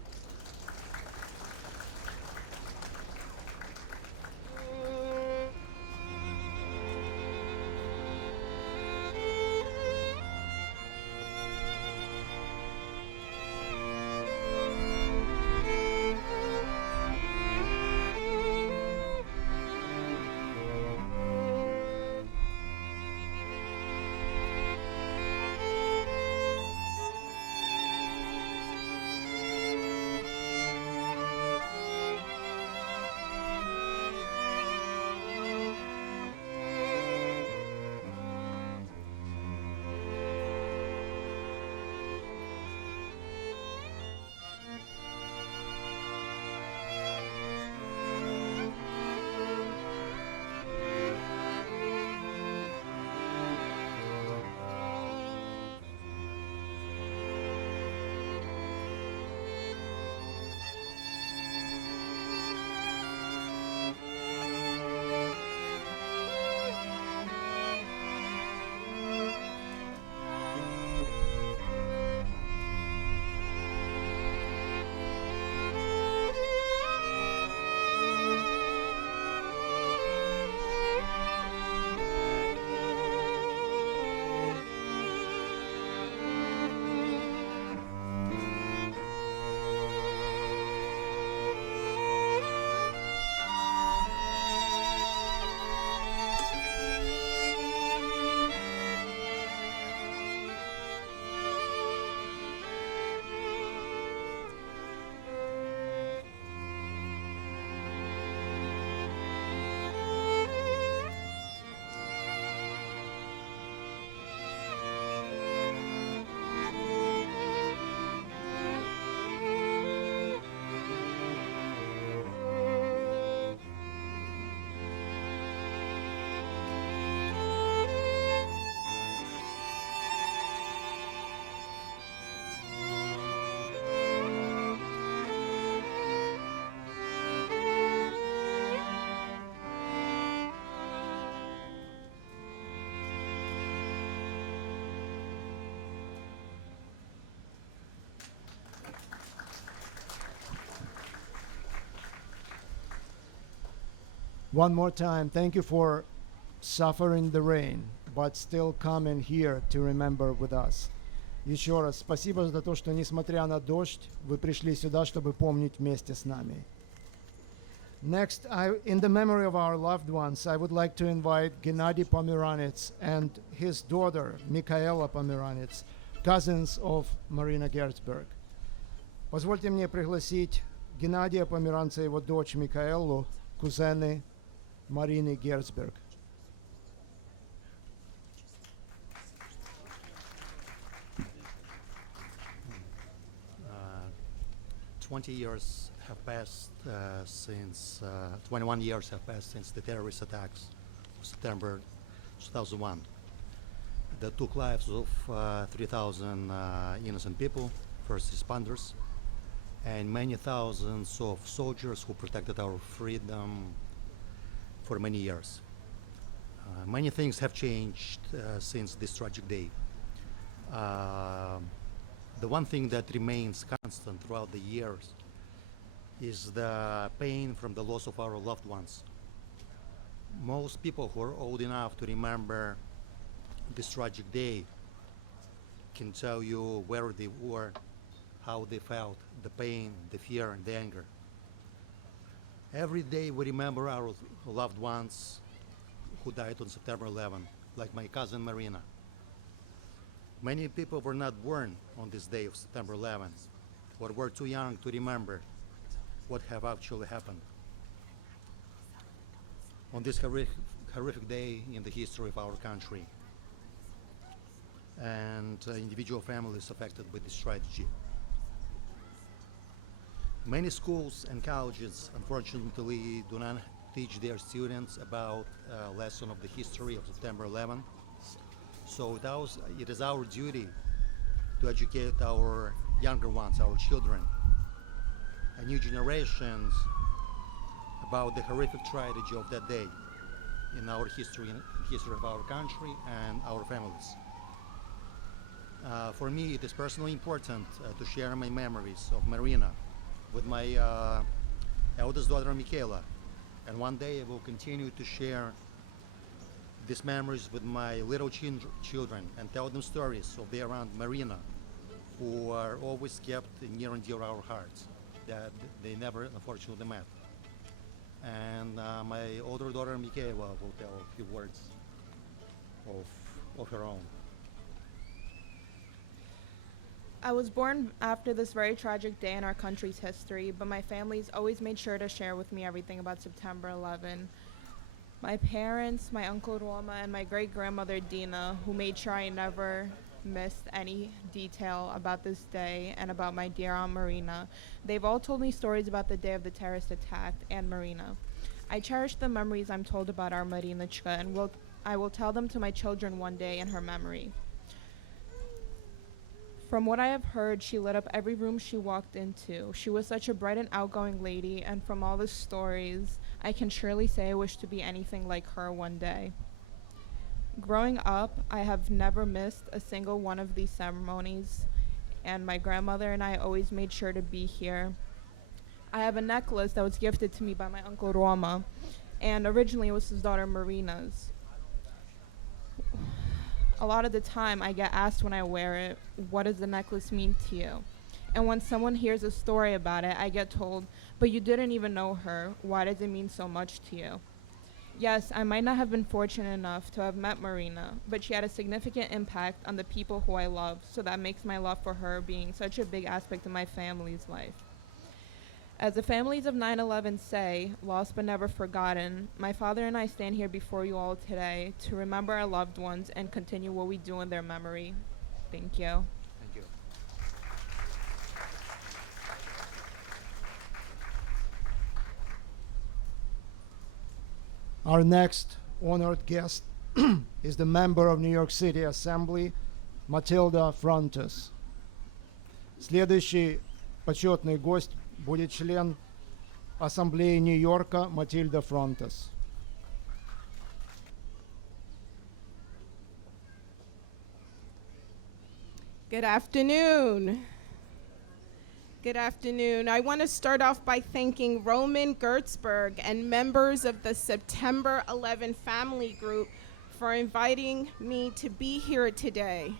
One more time, thank you for suffering the rain, but still coming here to remember with us. Еще раз спасибо за то, что, несмотря на дождь, вы пришли сюда, чтобы помнить вместе с нами. Next, in the memory of our loved ones, I would like to invite Gennady Pomeranets and his daughter, Mikaela Pomeranets, cousins of Marina Gersberg. Позвольте мне пригласить Геннадия Померанца и его дочь Микаэлу, кузены Марины Герцберг. 20 years have passed since 21 years have passed since the terrorist attacks of September 2001 that took lives of 3,000 innocent people, first responders, and many thousands of soldiers who protected our freedom for many years. Many things have changed since this tragic day. The one thing that remains constant throughout the years is the pain from the loss of our loved ones. Most people who are old enough to remember this tragic day can tell you where they were, how they felt, the pain, the fear, and the anger. Every day we remember our loved ones who died on September 11, like my cousin Marina. Many people were not born on this day of September 11th, or were too young to remember what have actually happened. On this horrific day in the history of our country, and individual families affected by this tragedy. Many schools and colleges, unfortunately, do not teach their students about a lesson of the history of September 11th. So it is our duty to educate our younger ones, our children, and new generations about the horrific tragedy of that day in our history, in the history of our country and our families. For me, it is personally important to share my memories of Marina with my eldest daughter, Michaela. And one day I will continue to share these memories with my little children and tell them stories of their aunt Marina, who are always kept near and dear our hearts, that they never unfortunately met. And my older daughter Michaela will tell a few words of her own. I was born after this very tragic day in our country's history, but my family's always made sure to share with me everything about September 11. My parents, my uncle Roma, and my great-grandmother Dina, who made sure I never missed any detail about this day and about my dear Aunt Marina. They've all told me stories about the day of the terrorist attack and Marina. I cherish the memories I'm told about our Marinachka, and I will tell them to my children one day in her memory. From what I have heard, she lit up every room she walked into. She was such a bright and outgoing lady, and from all the stories, I can surely say I wish to be anything like her one day. Growing up, I have never missed a single one of these ceremonies, and my grandmother and I always made sure to be here. I have a necklace that was gifted to me by my uncle Roma, and originally it was his daughter Marina's. A lot of the time I get asked when I wear it, what does the necklace mean to you? And when someone hears a story about it, I get told, but you didn't even know her. Why does it mean so much to you? Yes, I might not have been fortunate enough to have met Marina, but she had a significant impact on the people who I love, so that makes my love for her being such a big aspect of my family's life. As the families of 9/11 say, lost but never forgotten, my father and I stand here before you all today to remember our loved ones and continue what we do in their memory. Thank you. Thank you. Our next honored guest is the member of New York City Assembly, Matilda Frontes. Следующий почетный гость будет член Ассамблеи Нью-Йорка Матильда Фронтес. Good afternoon. Good afternoon. I want to start off by thanking Roman Gertzberg and members of the September 11 family group for inviting me to be here today.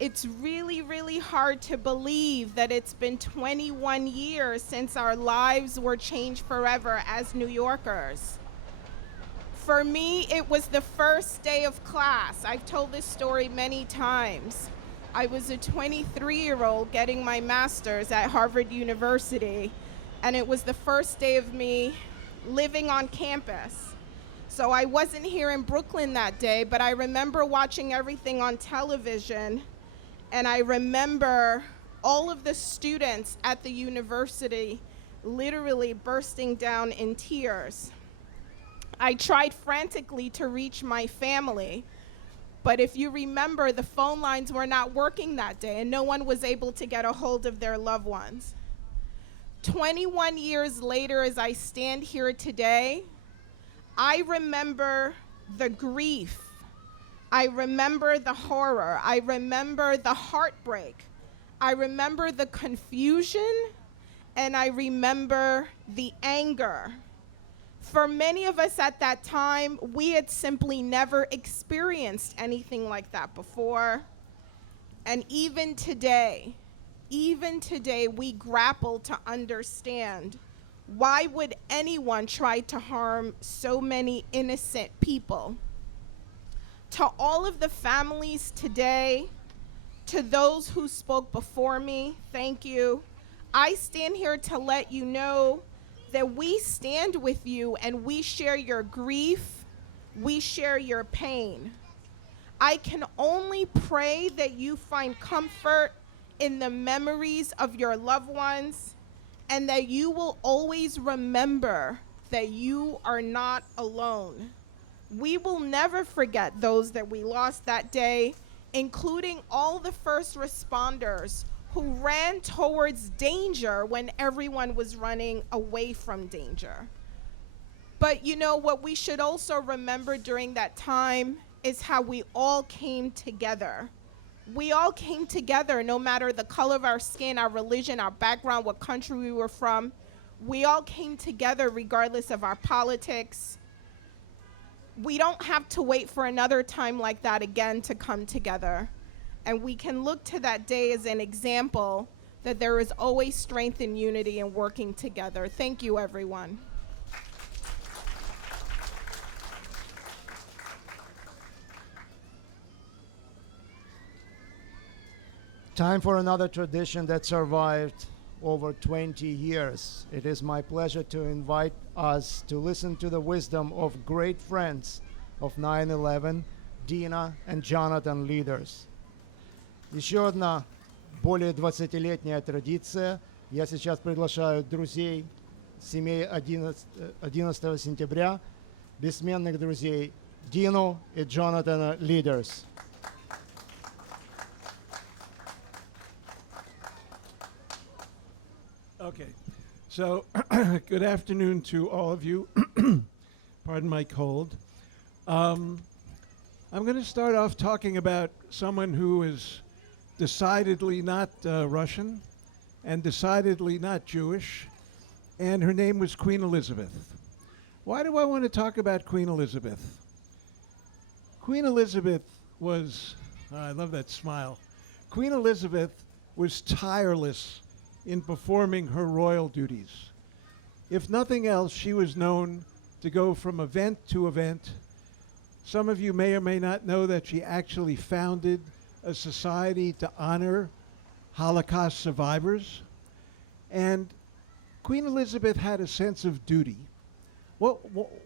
It's really, really hard to believe that it's been 21 years since our lives were changed forever as New Yorkers. For me, it was the first day of class. I've told this story many times. I was a 23-year-old getting my master's at Harvard University, and it was the first day of me living on campus. So I wasn't here in Brooklyn that day, but I remember watching everything on television, and I remember all of the students at the university literally bursting down in tears. I tried frantically to reach my family, but if you remember, the phone lines were not working that day, and no one was able to get a hold of their loved ones. 21 years later, as I stand here today, I remember the grief. I remember the horror. I remember the heartbreak. I remember the confusion, and I remember the anger. For many of us at that time, we had simply never experienced anything like that before. And even today, we grapple to understand, why would anyone try to harm so many innocent people? To all of the families today, to those who spoke before me, thank you. I stand here to let you know that we stand with you and we share your grief, we share your pain. I can only pray that you find comfort in the memories of your loved ones, and that you will always remember that you are not alone. We will never forget those that we lost that day, including all the first responders who ran towards danger when everyone was running away from danger. But you know what we should also remember during that time is how we all came together. We all came together no matter the color of our skin, our religion, our background, what country we were from. We all came together regardless of our politics. We don't have to wait for another time like that again to come together. And we can look to that day as an example that there is always strength and unity in working together. Thank you, everyone. Time for another tradition that survived over 20 years. It is my pleasure to invite us to listen to the wisdom of great friends of 9/11, Dina and Jonathan Leaders. Еще одна более 20-летняя традиция. Я сейчас приглашаю друзей семей 11 сентября, бессменных друзей Дину и Джонатана Leaders. Okay, so good afternoon to all of you. Pardon my cold. I'm going to start off talking about someone who is decidedly not Russian and decidedly not Jewish, and her name was Queen Elizabeth. Why do I want to talk about Queen Elizabeth? Queen Elizabeth was, I love that smile. Queen Elizabeth was tireless in performing her royal duties. If nothing else, she was known to go from event to event. Some of you may or may not know that she actually founded a society to honor Holocaust survivors. And Queen Elizabeth had a sense of duty. Well,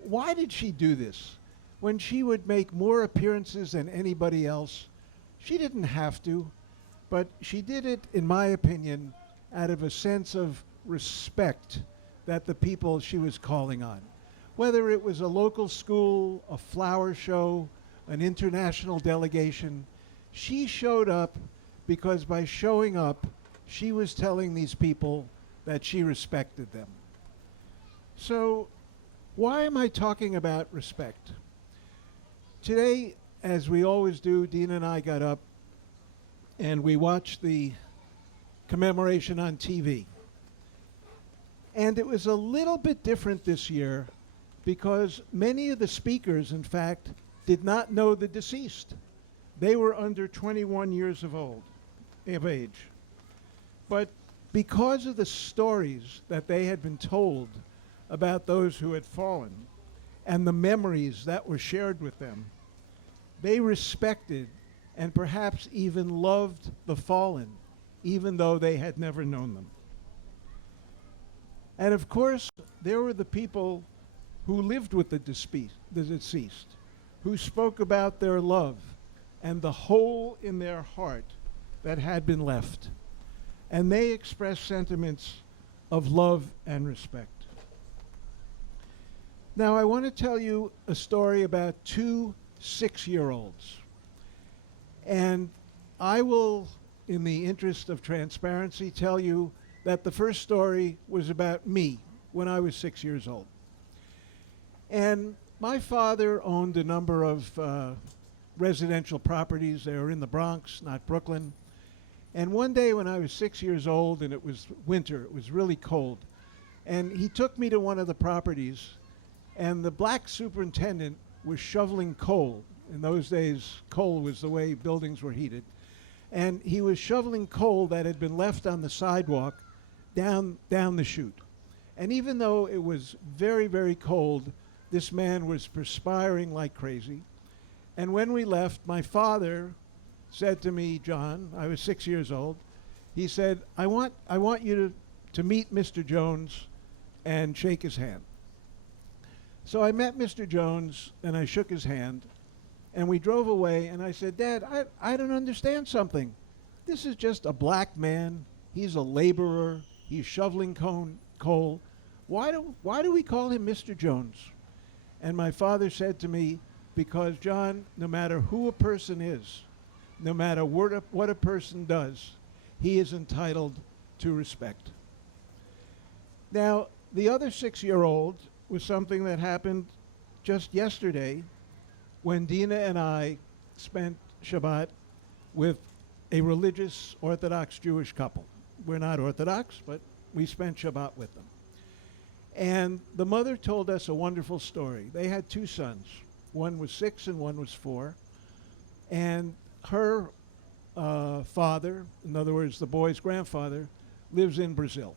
why did she do this? When she would make more appearances than anybody else, she didn't have to, but she did it, in my opinion, out of a sense of respect that the people she was calling on. Whether it was a local school, a flower show, an international delegation, she showed up because by showing up, she was telling these people that she respected them. So why am I talking about respect? Today, as we always do, Dina and I got up and we watched the commemoration on TV. And it was a little bit different this year because many of the speakers, in fact, did not know the deceased. They were under 21 years of age. But because of the stories that they had been told about those who had fallen and the memories that were shared with them, they respected and perhaps even loved the fallen, even though they had never known them. And of course, there were the people who lived with the deceased, who spoke about their love and the hole in their heart that had been left. And they expressed sentiments of love and respect. Now, I want to tell you a story about two 6-year-olds. And I will, in the interest of transparency, tell you that the first story was about me when I was 6 years old. And my father owned a number of residential properties. They were in the Bronx, not Brooklyn. And one day when I was 6 years old and it was winter, it was really cold, and he took me to one of the properties, and the black superintendent was shoveling coal. In those days, coal was the way buildings were heated. And he was shoveling coal that had been left on the sidewalk down the chute. And even though it was very, very cold, this man was perspiring like crazy. And when we left, my father said to me, John, I was 6 years old, he said, I want you to meet Mr. Jones and shake his hand. So I met Mr. Jones and I shook his hand, and we drove away, and I said, Dad, I don't understand something. This is just a black man. He's a laborer. He's shoveling coal. Why do we call him Mr. Jones? And my father said to me, because, John, no matter who a person is, no matter what a person does, he is entitled to respect. Now, the other 6-year-old was something that happened just yesterday when Dina and I spent Shabbat with a religious Orthodox Jewish couple. We're not Orthodox, but we spent Shabbat with them. And the mother told us a wonderful story. They had 2 sons. One was 6 and one was 4. And her father, in other words, the boy's grandfather, lives in Brazil.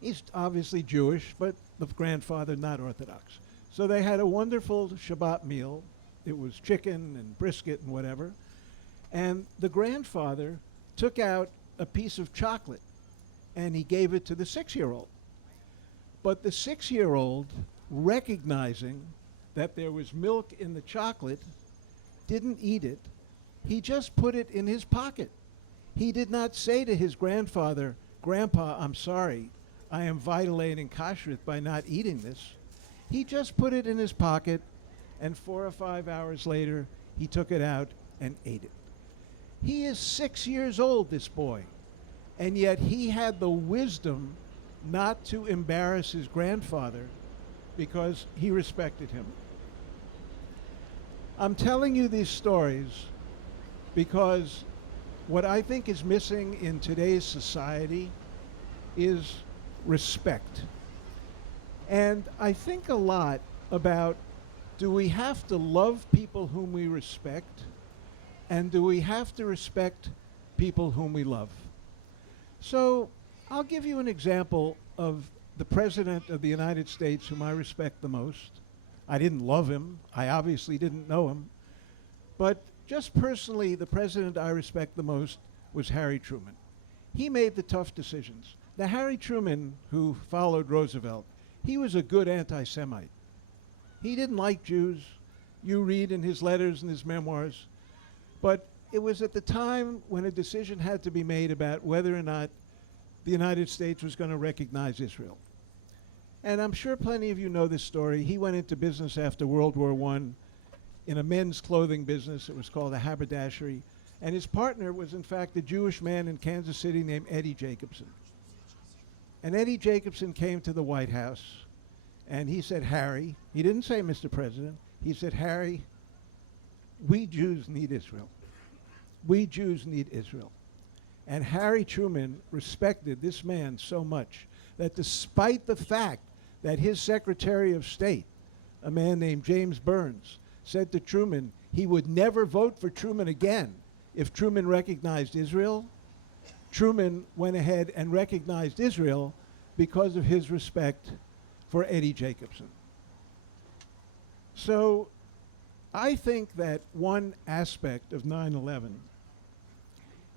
He's obviously Jewish, but the grandfather not Orthodox. So they had a wonderful Shabbat meal. It was chicken and brisket and whatever. And the grandfather took out a piece of chocolate and he gave it to the 6-year-old. But the 6-year-old, recognizing that there was milk in the chocolate, didn't eat it. He just put it in his pocket. He did not say to his grandfather, Grandpa, I'm sorry, I am violating kashrut by not eating this. He just put it in his pocket, and 4 or 5 hours later, he took it out and ate it. He is 6 years old, this boy, and yet he had the wisdom not to embarrass his grandfather because he respected him. I'm telling you these stories because what I think is missing in today's society is respect. And I think a lot about, do we have to love people whom we respect, and do we have to respect people whom we love? So I'll give you an example of the President of the United States whom I respect the most. I didn't love him. I obviously didn't know him. But just personally, the president I respect the most was Harry Truman. He made the tough decisions. Now, Harry Truman, who followed Roosevelt, he was a good anti-Semite. He didn't like Jews. You read in his letters and his memoirs. But it was at the time when a decision had to be made about whether or not the United States was going to recognize Israel. And I'm sure plenty of you know this story. He went into business after World War I in a men's clothing business. It was called a haberdashery. And his partner was, in fact, a Jewish man in Kansas City named Eddie Jacobson. And Eddie Jacobson came to the White House, and he said, Harry, he didn't say Mr. President, he said, Harry, we Jews need Israel. We Jews need Israel. And Harry Truman respected this man so much that despite the fact that his Secretary of State, a man named James Burns, said to Truman he would never vote for Truman again if Truman recognized Israel, Truman went ahead and recognized Israel because of his respect for Eddie Jacobson. So I think that one aspect of 9/11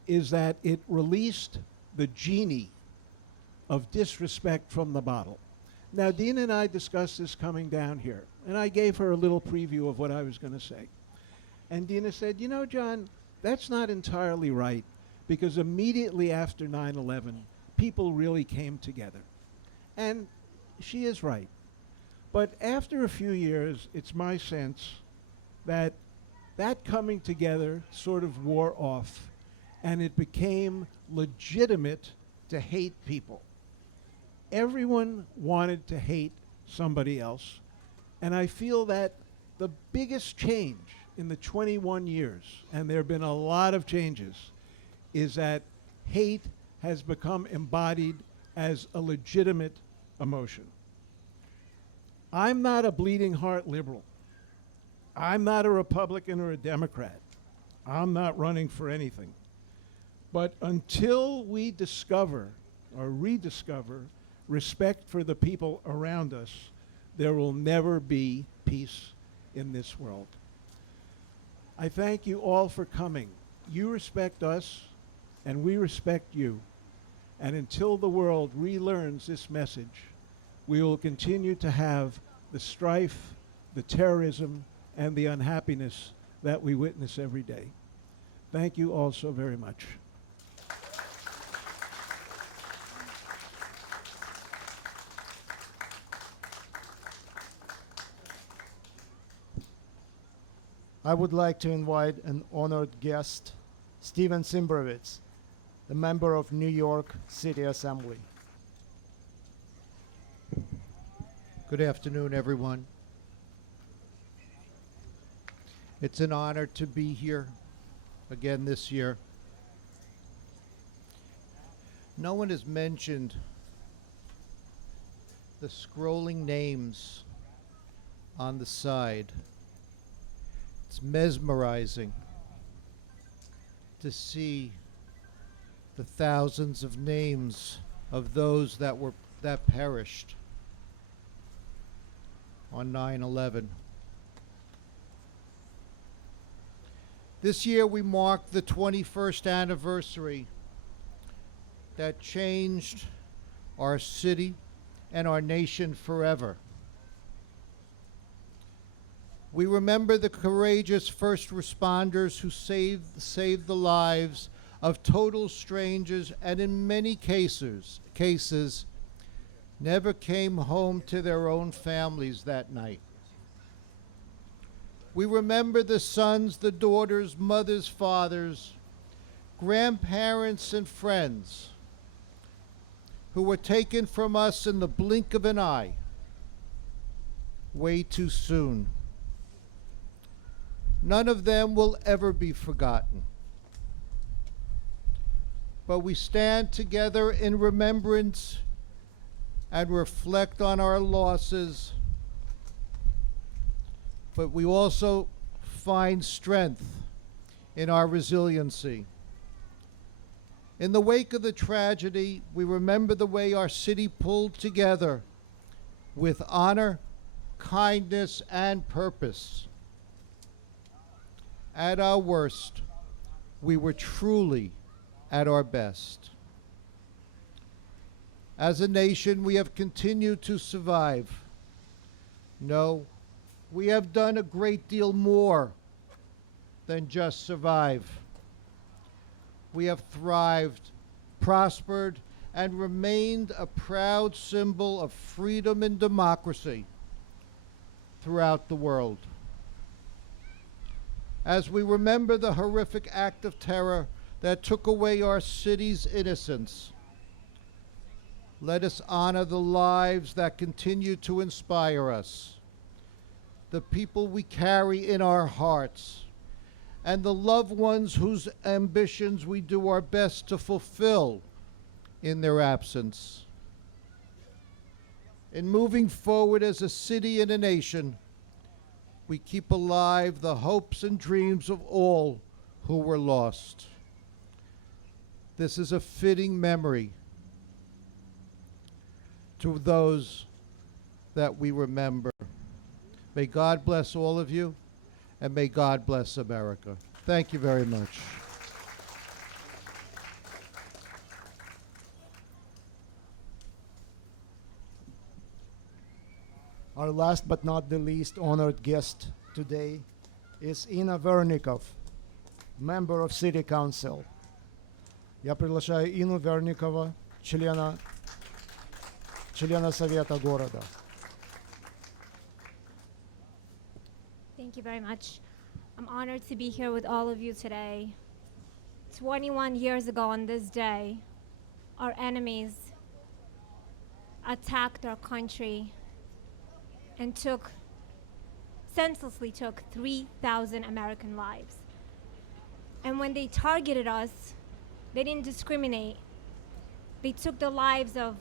is that it released the genie of disrespect from the bottle. Now, Dina and I discussed this coming down here, and I gave her a little preview of what I was going to say. And Dina said, you know, John, that's not entirely right, because immediately after 9/11, people really came together. And she is right. But after a few years, it's my sense that that coming together sort of wore off, and it became legitimate to hate people. Everyone wanted to hate somebody else, and I feel that the biggest change in the 21 years, and there have been a lot of changes, is that hate has become embodied as a legitimate emotion. I'm not a bleeding heart liberal. I'm not a Republican or a Democrat. I'm not running for anything. But until we discover or rediscover respect for the people around us, there will never be peace in this world. I thank you all for coming. You respect us, and we respect you. And until the world relearns this message, we will continue to have the strife, the terrorism, and the unhappiness that we witness every day. Thank you all so very much. I would like to invite an honored guest, Steven Simbrowitz, the member of New York City Assembly. Good afternoon, everyone. It's an honor to be here again this year. No one has mentioned the scrolling names on the side. It's mesmerizing to see the thousands of names of those that perished on 9/11. This year we mark the 21st anniversary that changed our city and our nation forever. We remember the courageous first responders who saved the lives of total strangers, and in many cases never came home to their own families that night. We remember the sons, the daughters, mothers, fathers, grandparents, and friends who were taken from us in the blink of an eye, way too soon. None of them will ever be forgotten. But we stand together in remembrance and reflect on our losses. But we also find strength in our resiliency. In the wake of the tragedy, we remember the way our city pulled together with honor, kindness, and purpose. At our worst, we were truly at our best. As a nation, we have continued to survive. No, we have done a great deal more than just survive. We have thrived, prospered, and remained a proud symbol of freedom and democracy throughout the world. As we remember the horrific act of terror that took away our city's innocence, let us honor the lives that continue to inspire us, the people we carry in our hearts, and the loved ones whose ambitions we do our best to fulfill in their absence. In moving forward as a city and a nation, we keep alive the hopes and dreams of all who were lost. This is a fitting memory to those that we remember. May God bless all of you, and may God bless America. Thank you very much. Our last but not the least honored guest today is Inna Vernikov, member of City Council. Я приглашаю Инну Верникова, члена Совета города. Thank you very much. I'm honored to be here with all of you today. 21 years ago on this day, our enemies attacked our country and senselessly took 3,000 American lives. And when they targeted us, they didn't discriminate. They took the lives of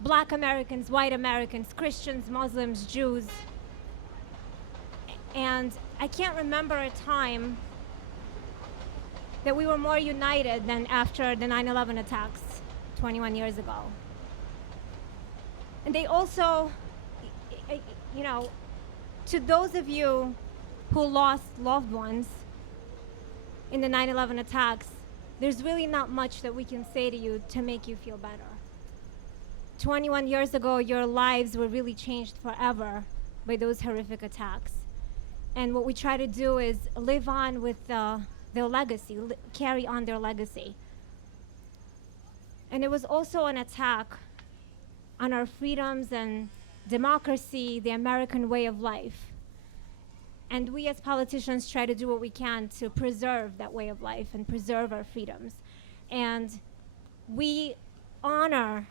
Black Americans, white Americans, Christians, Muslims, Jews. And I can't remember a time that we were more united than after the 9/11 attacks 21 years ago. And they also, to those of you who lost loved ones in the 9/11 attacks, there's really not much that we can say to you to make you feel better. 21 years ago, your lives were really changed forever by those horrific attacks. And what we try to do is live on with their legacy, carry on their legacy. And it was also an attack on our freedoms and democracy, the American way of life. And we as politicians try to do what we can to preserve that way of life and preserve our freedoms. And we honor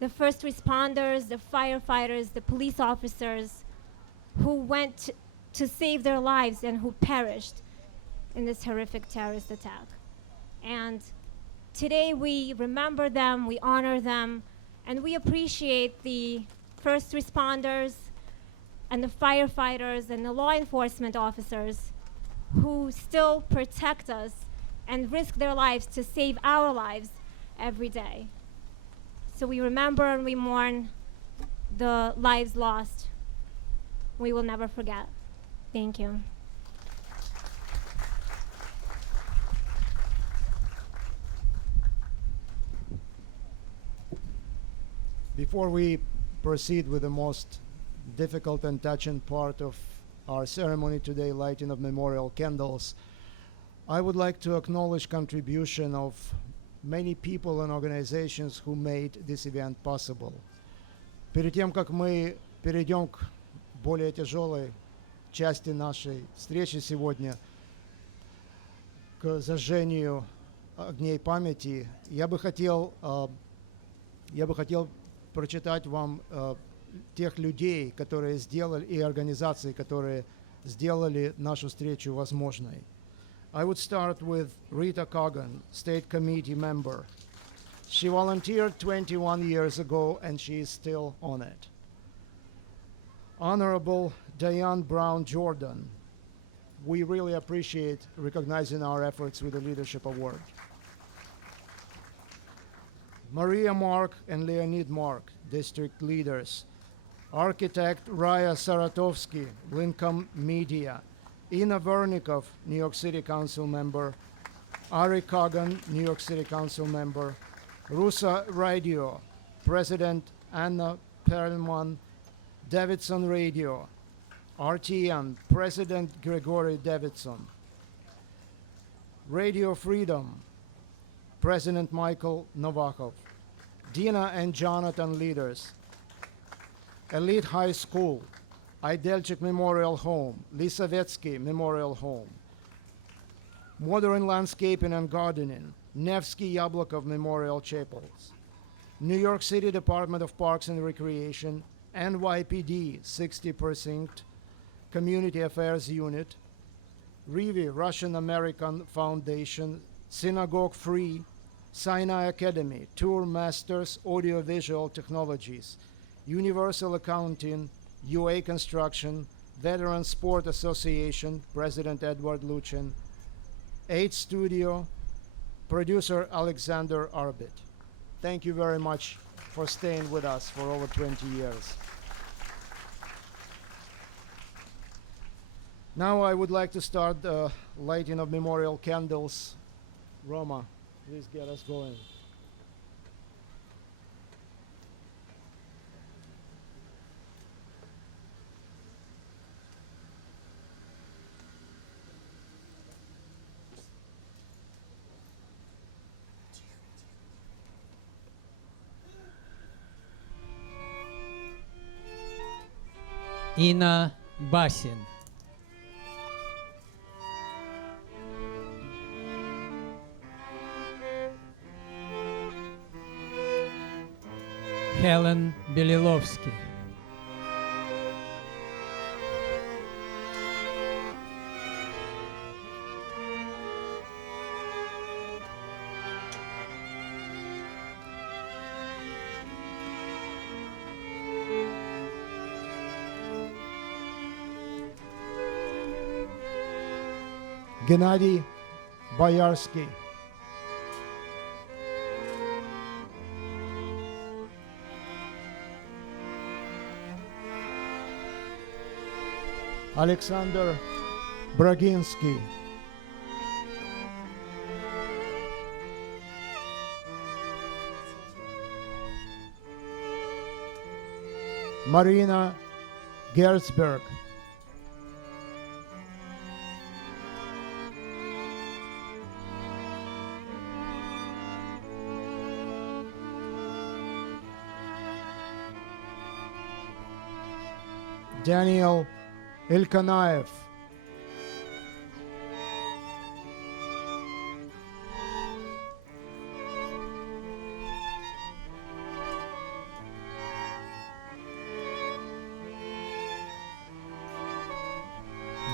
the first responders, the firefighters, the police officers who went to save their lives and who perished in this horrific terrorist attack. And today we remember them, we honor them, and we appreciate the first responders and the firefighters and the law enforcement officers who still protect us and risk their lives to save our lives every day. So we remember and we mourn the lives lost. We will never forget. Thank you. Before we proceed with the most difficult and touching part of our ceremony today, lighting of memorial candles, I would like to acknowledge contribution of many people and organizations who made this event possible. Перед тем, как мы перейдем к более тяжелой части нашей встречи сегодня, к зажжению огней памяти, я бы хотел прочитать вам тех людей, которые сделали, и организации, которые сделали нашу встречу возможной. I would start with Rita Kagan, State Committee member. She volunteered 21 years ago and she is still on it. Honorable Diane Brown Jordan, we really appreciate recognizing our efforts with the Leadership Award. Maria Mark and Leonid Mark, district leaders. Architect Raya Saratovsky, Lincoln Media. Inna Vernikov, New York City Council member. Ari Kagan, New York City Council member. Rusa Radio, President Anna Perlman, Davidson Radio. RTN, President Gregory Davidson. Radio Freedom, President Michael Novakov. Dina and Jonathan leaders. Elite High School, Idelchik Memorial Home, Lisavetsky Memorial Home. Modern Landscaping and Gardening, Nevsky Yablokov Memorial Chapels. New York City Department of Parks and Recreation, NYPD 60% Community Affairs Unit. Rivi Russian American Foundation, Synagogue Free, Sinai Academy, Tour Masters Audiovisual Technologies, Universal Accounting, UA Construction, Veteran Sport Association, President Edward Luchin, 8 Studio, producer Alexander Arbit. Thank you very much for staying with us for over 20 years. Now I would like to start the lighting of memorial candles. Roma, please get us going. Ina Basin. Helen Belilovsky. Gennady Boyarsky. Alexander Braginsky. Marina Gersberg. Daniel Ilkanaev.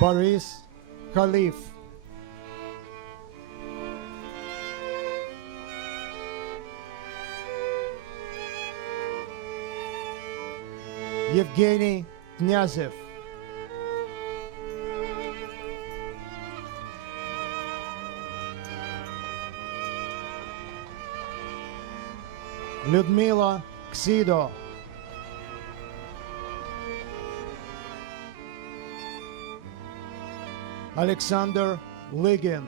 Boris Khalif. Evgeny Knyazev. Людмила Ксидо. Alexander Ligin.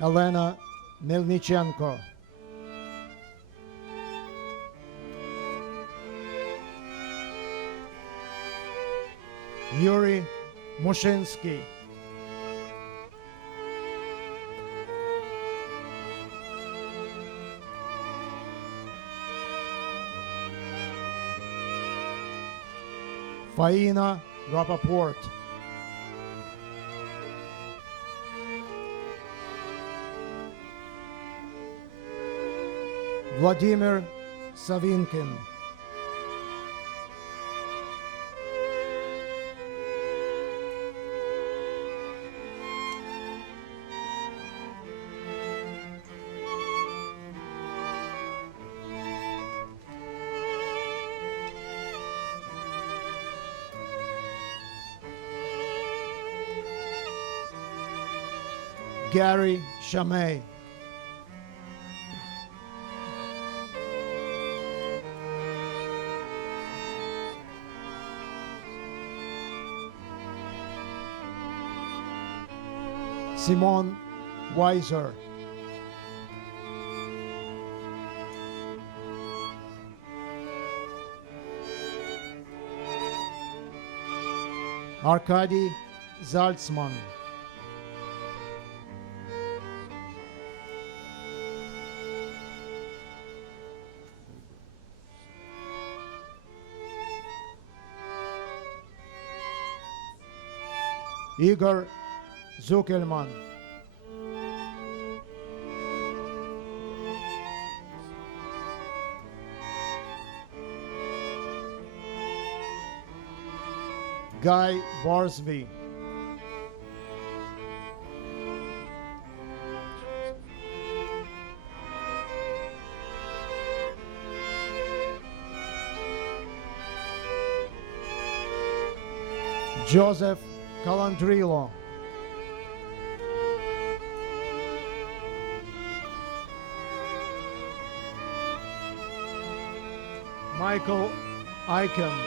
Elena Melnichenko. Yuri Mushinsky. Faina Rapaport. Vladimir Savinkin. Gary Chamay. Simon Weiser. Arkady Zaltzman. Игорь Зукельман. Guy Barsby. Joseph Calandrillo. Michael Icahn.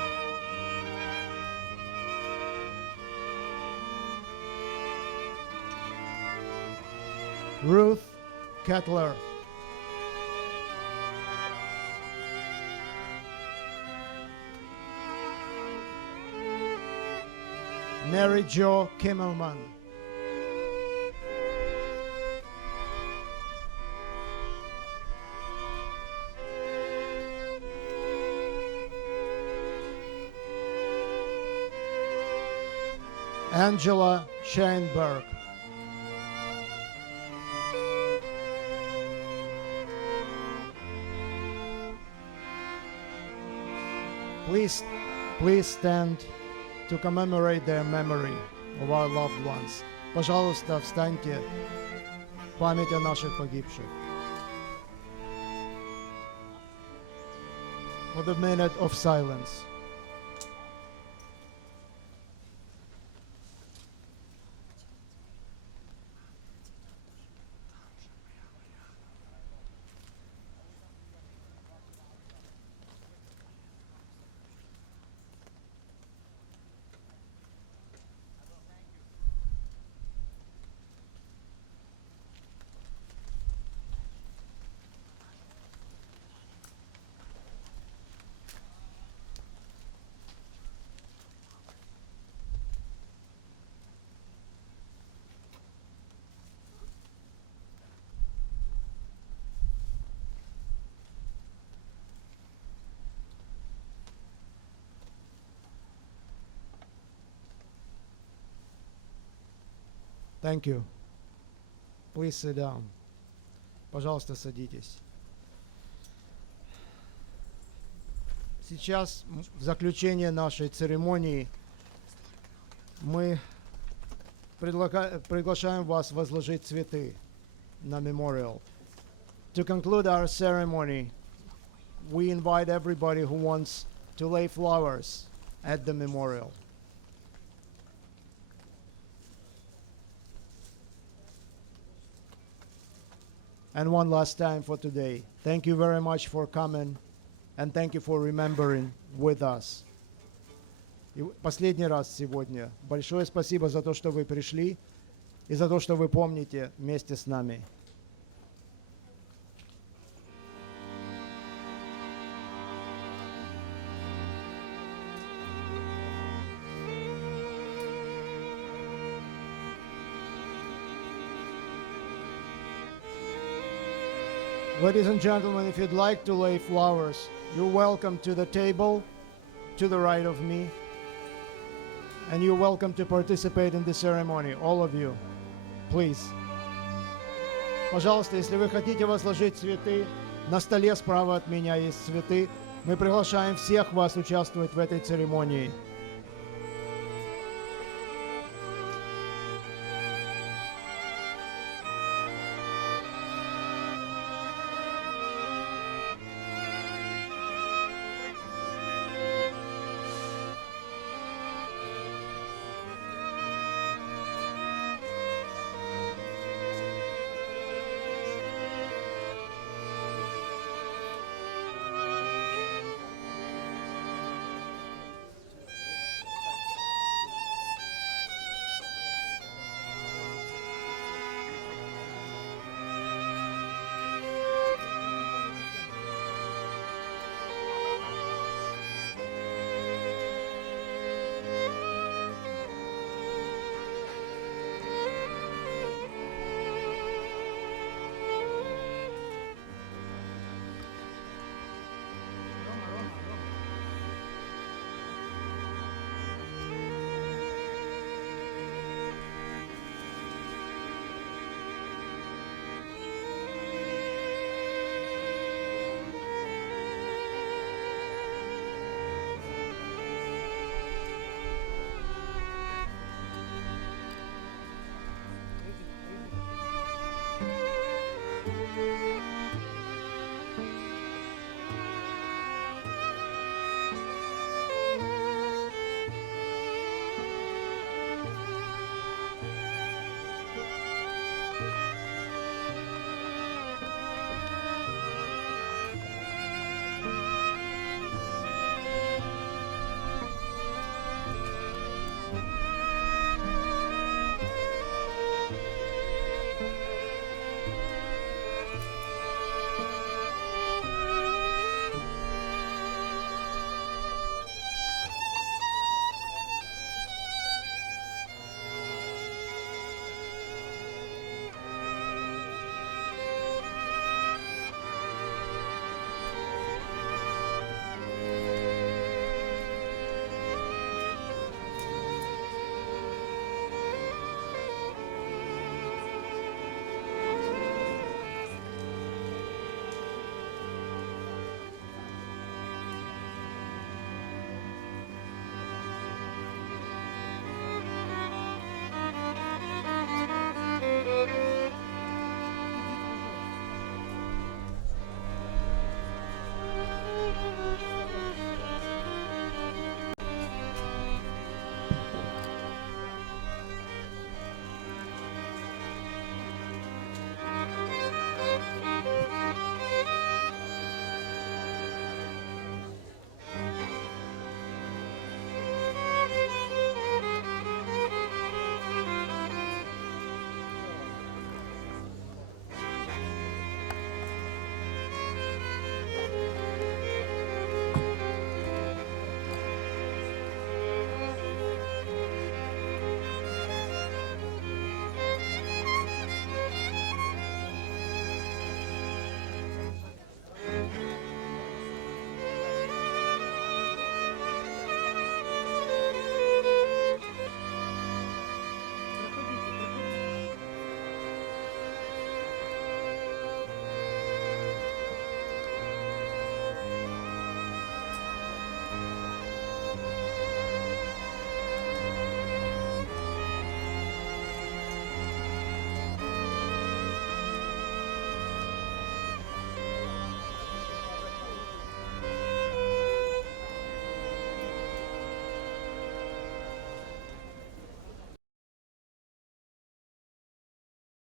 Ruth Kettler. Mary Jo Kimmelman. Angela Schoenberg. Please stand to commemorate their memory of our loved ones. Пожалуйста, встаньте в память о наших погибших. For the minute of silence. Thank you. Please sit down. Пожалуйста, садитесь. Сейчас, в заключение нашей церемонии, мы приглашаем вас возложить цветы на memorial. To conclude our ceremony, we invite everybody who wants to lay flowers at the memorial. And one last time for today, thank you very much for coming, and thank you for remembering with us. И последний раз сегодня. Большое спасибо за то, что вы пришли, и за то, что вы помните вместе с нами. Ladies and gentlemen, if you'd like to lay flowers, you're welcome to the table to the right of me. And you're welcome to participate in the ceremony, all of you. Please. Пожалуйста, если вы хотите возложить цветы, на столе справа от меня есть цветы. Мы приглашаем всех вас участвовать в этой церемонии.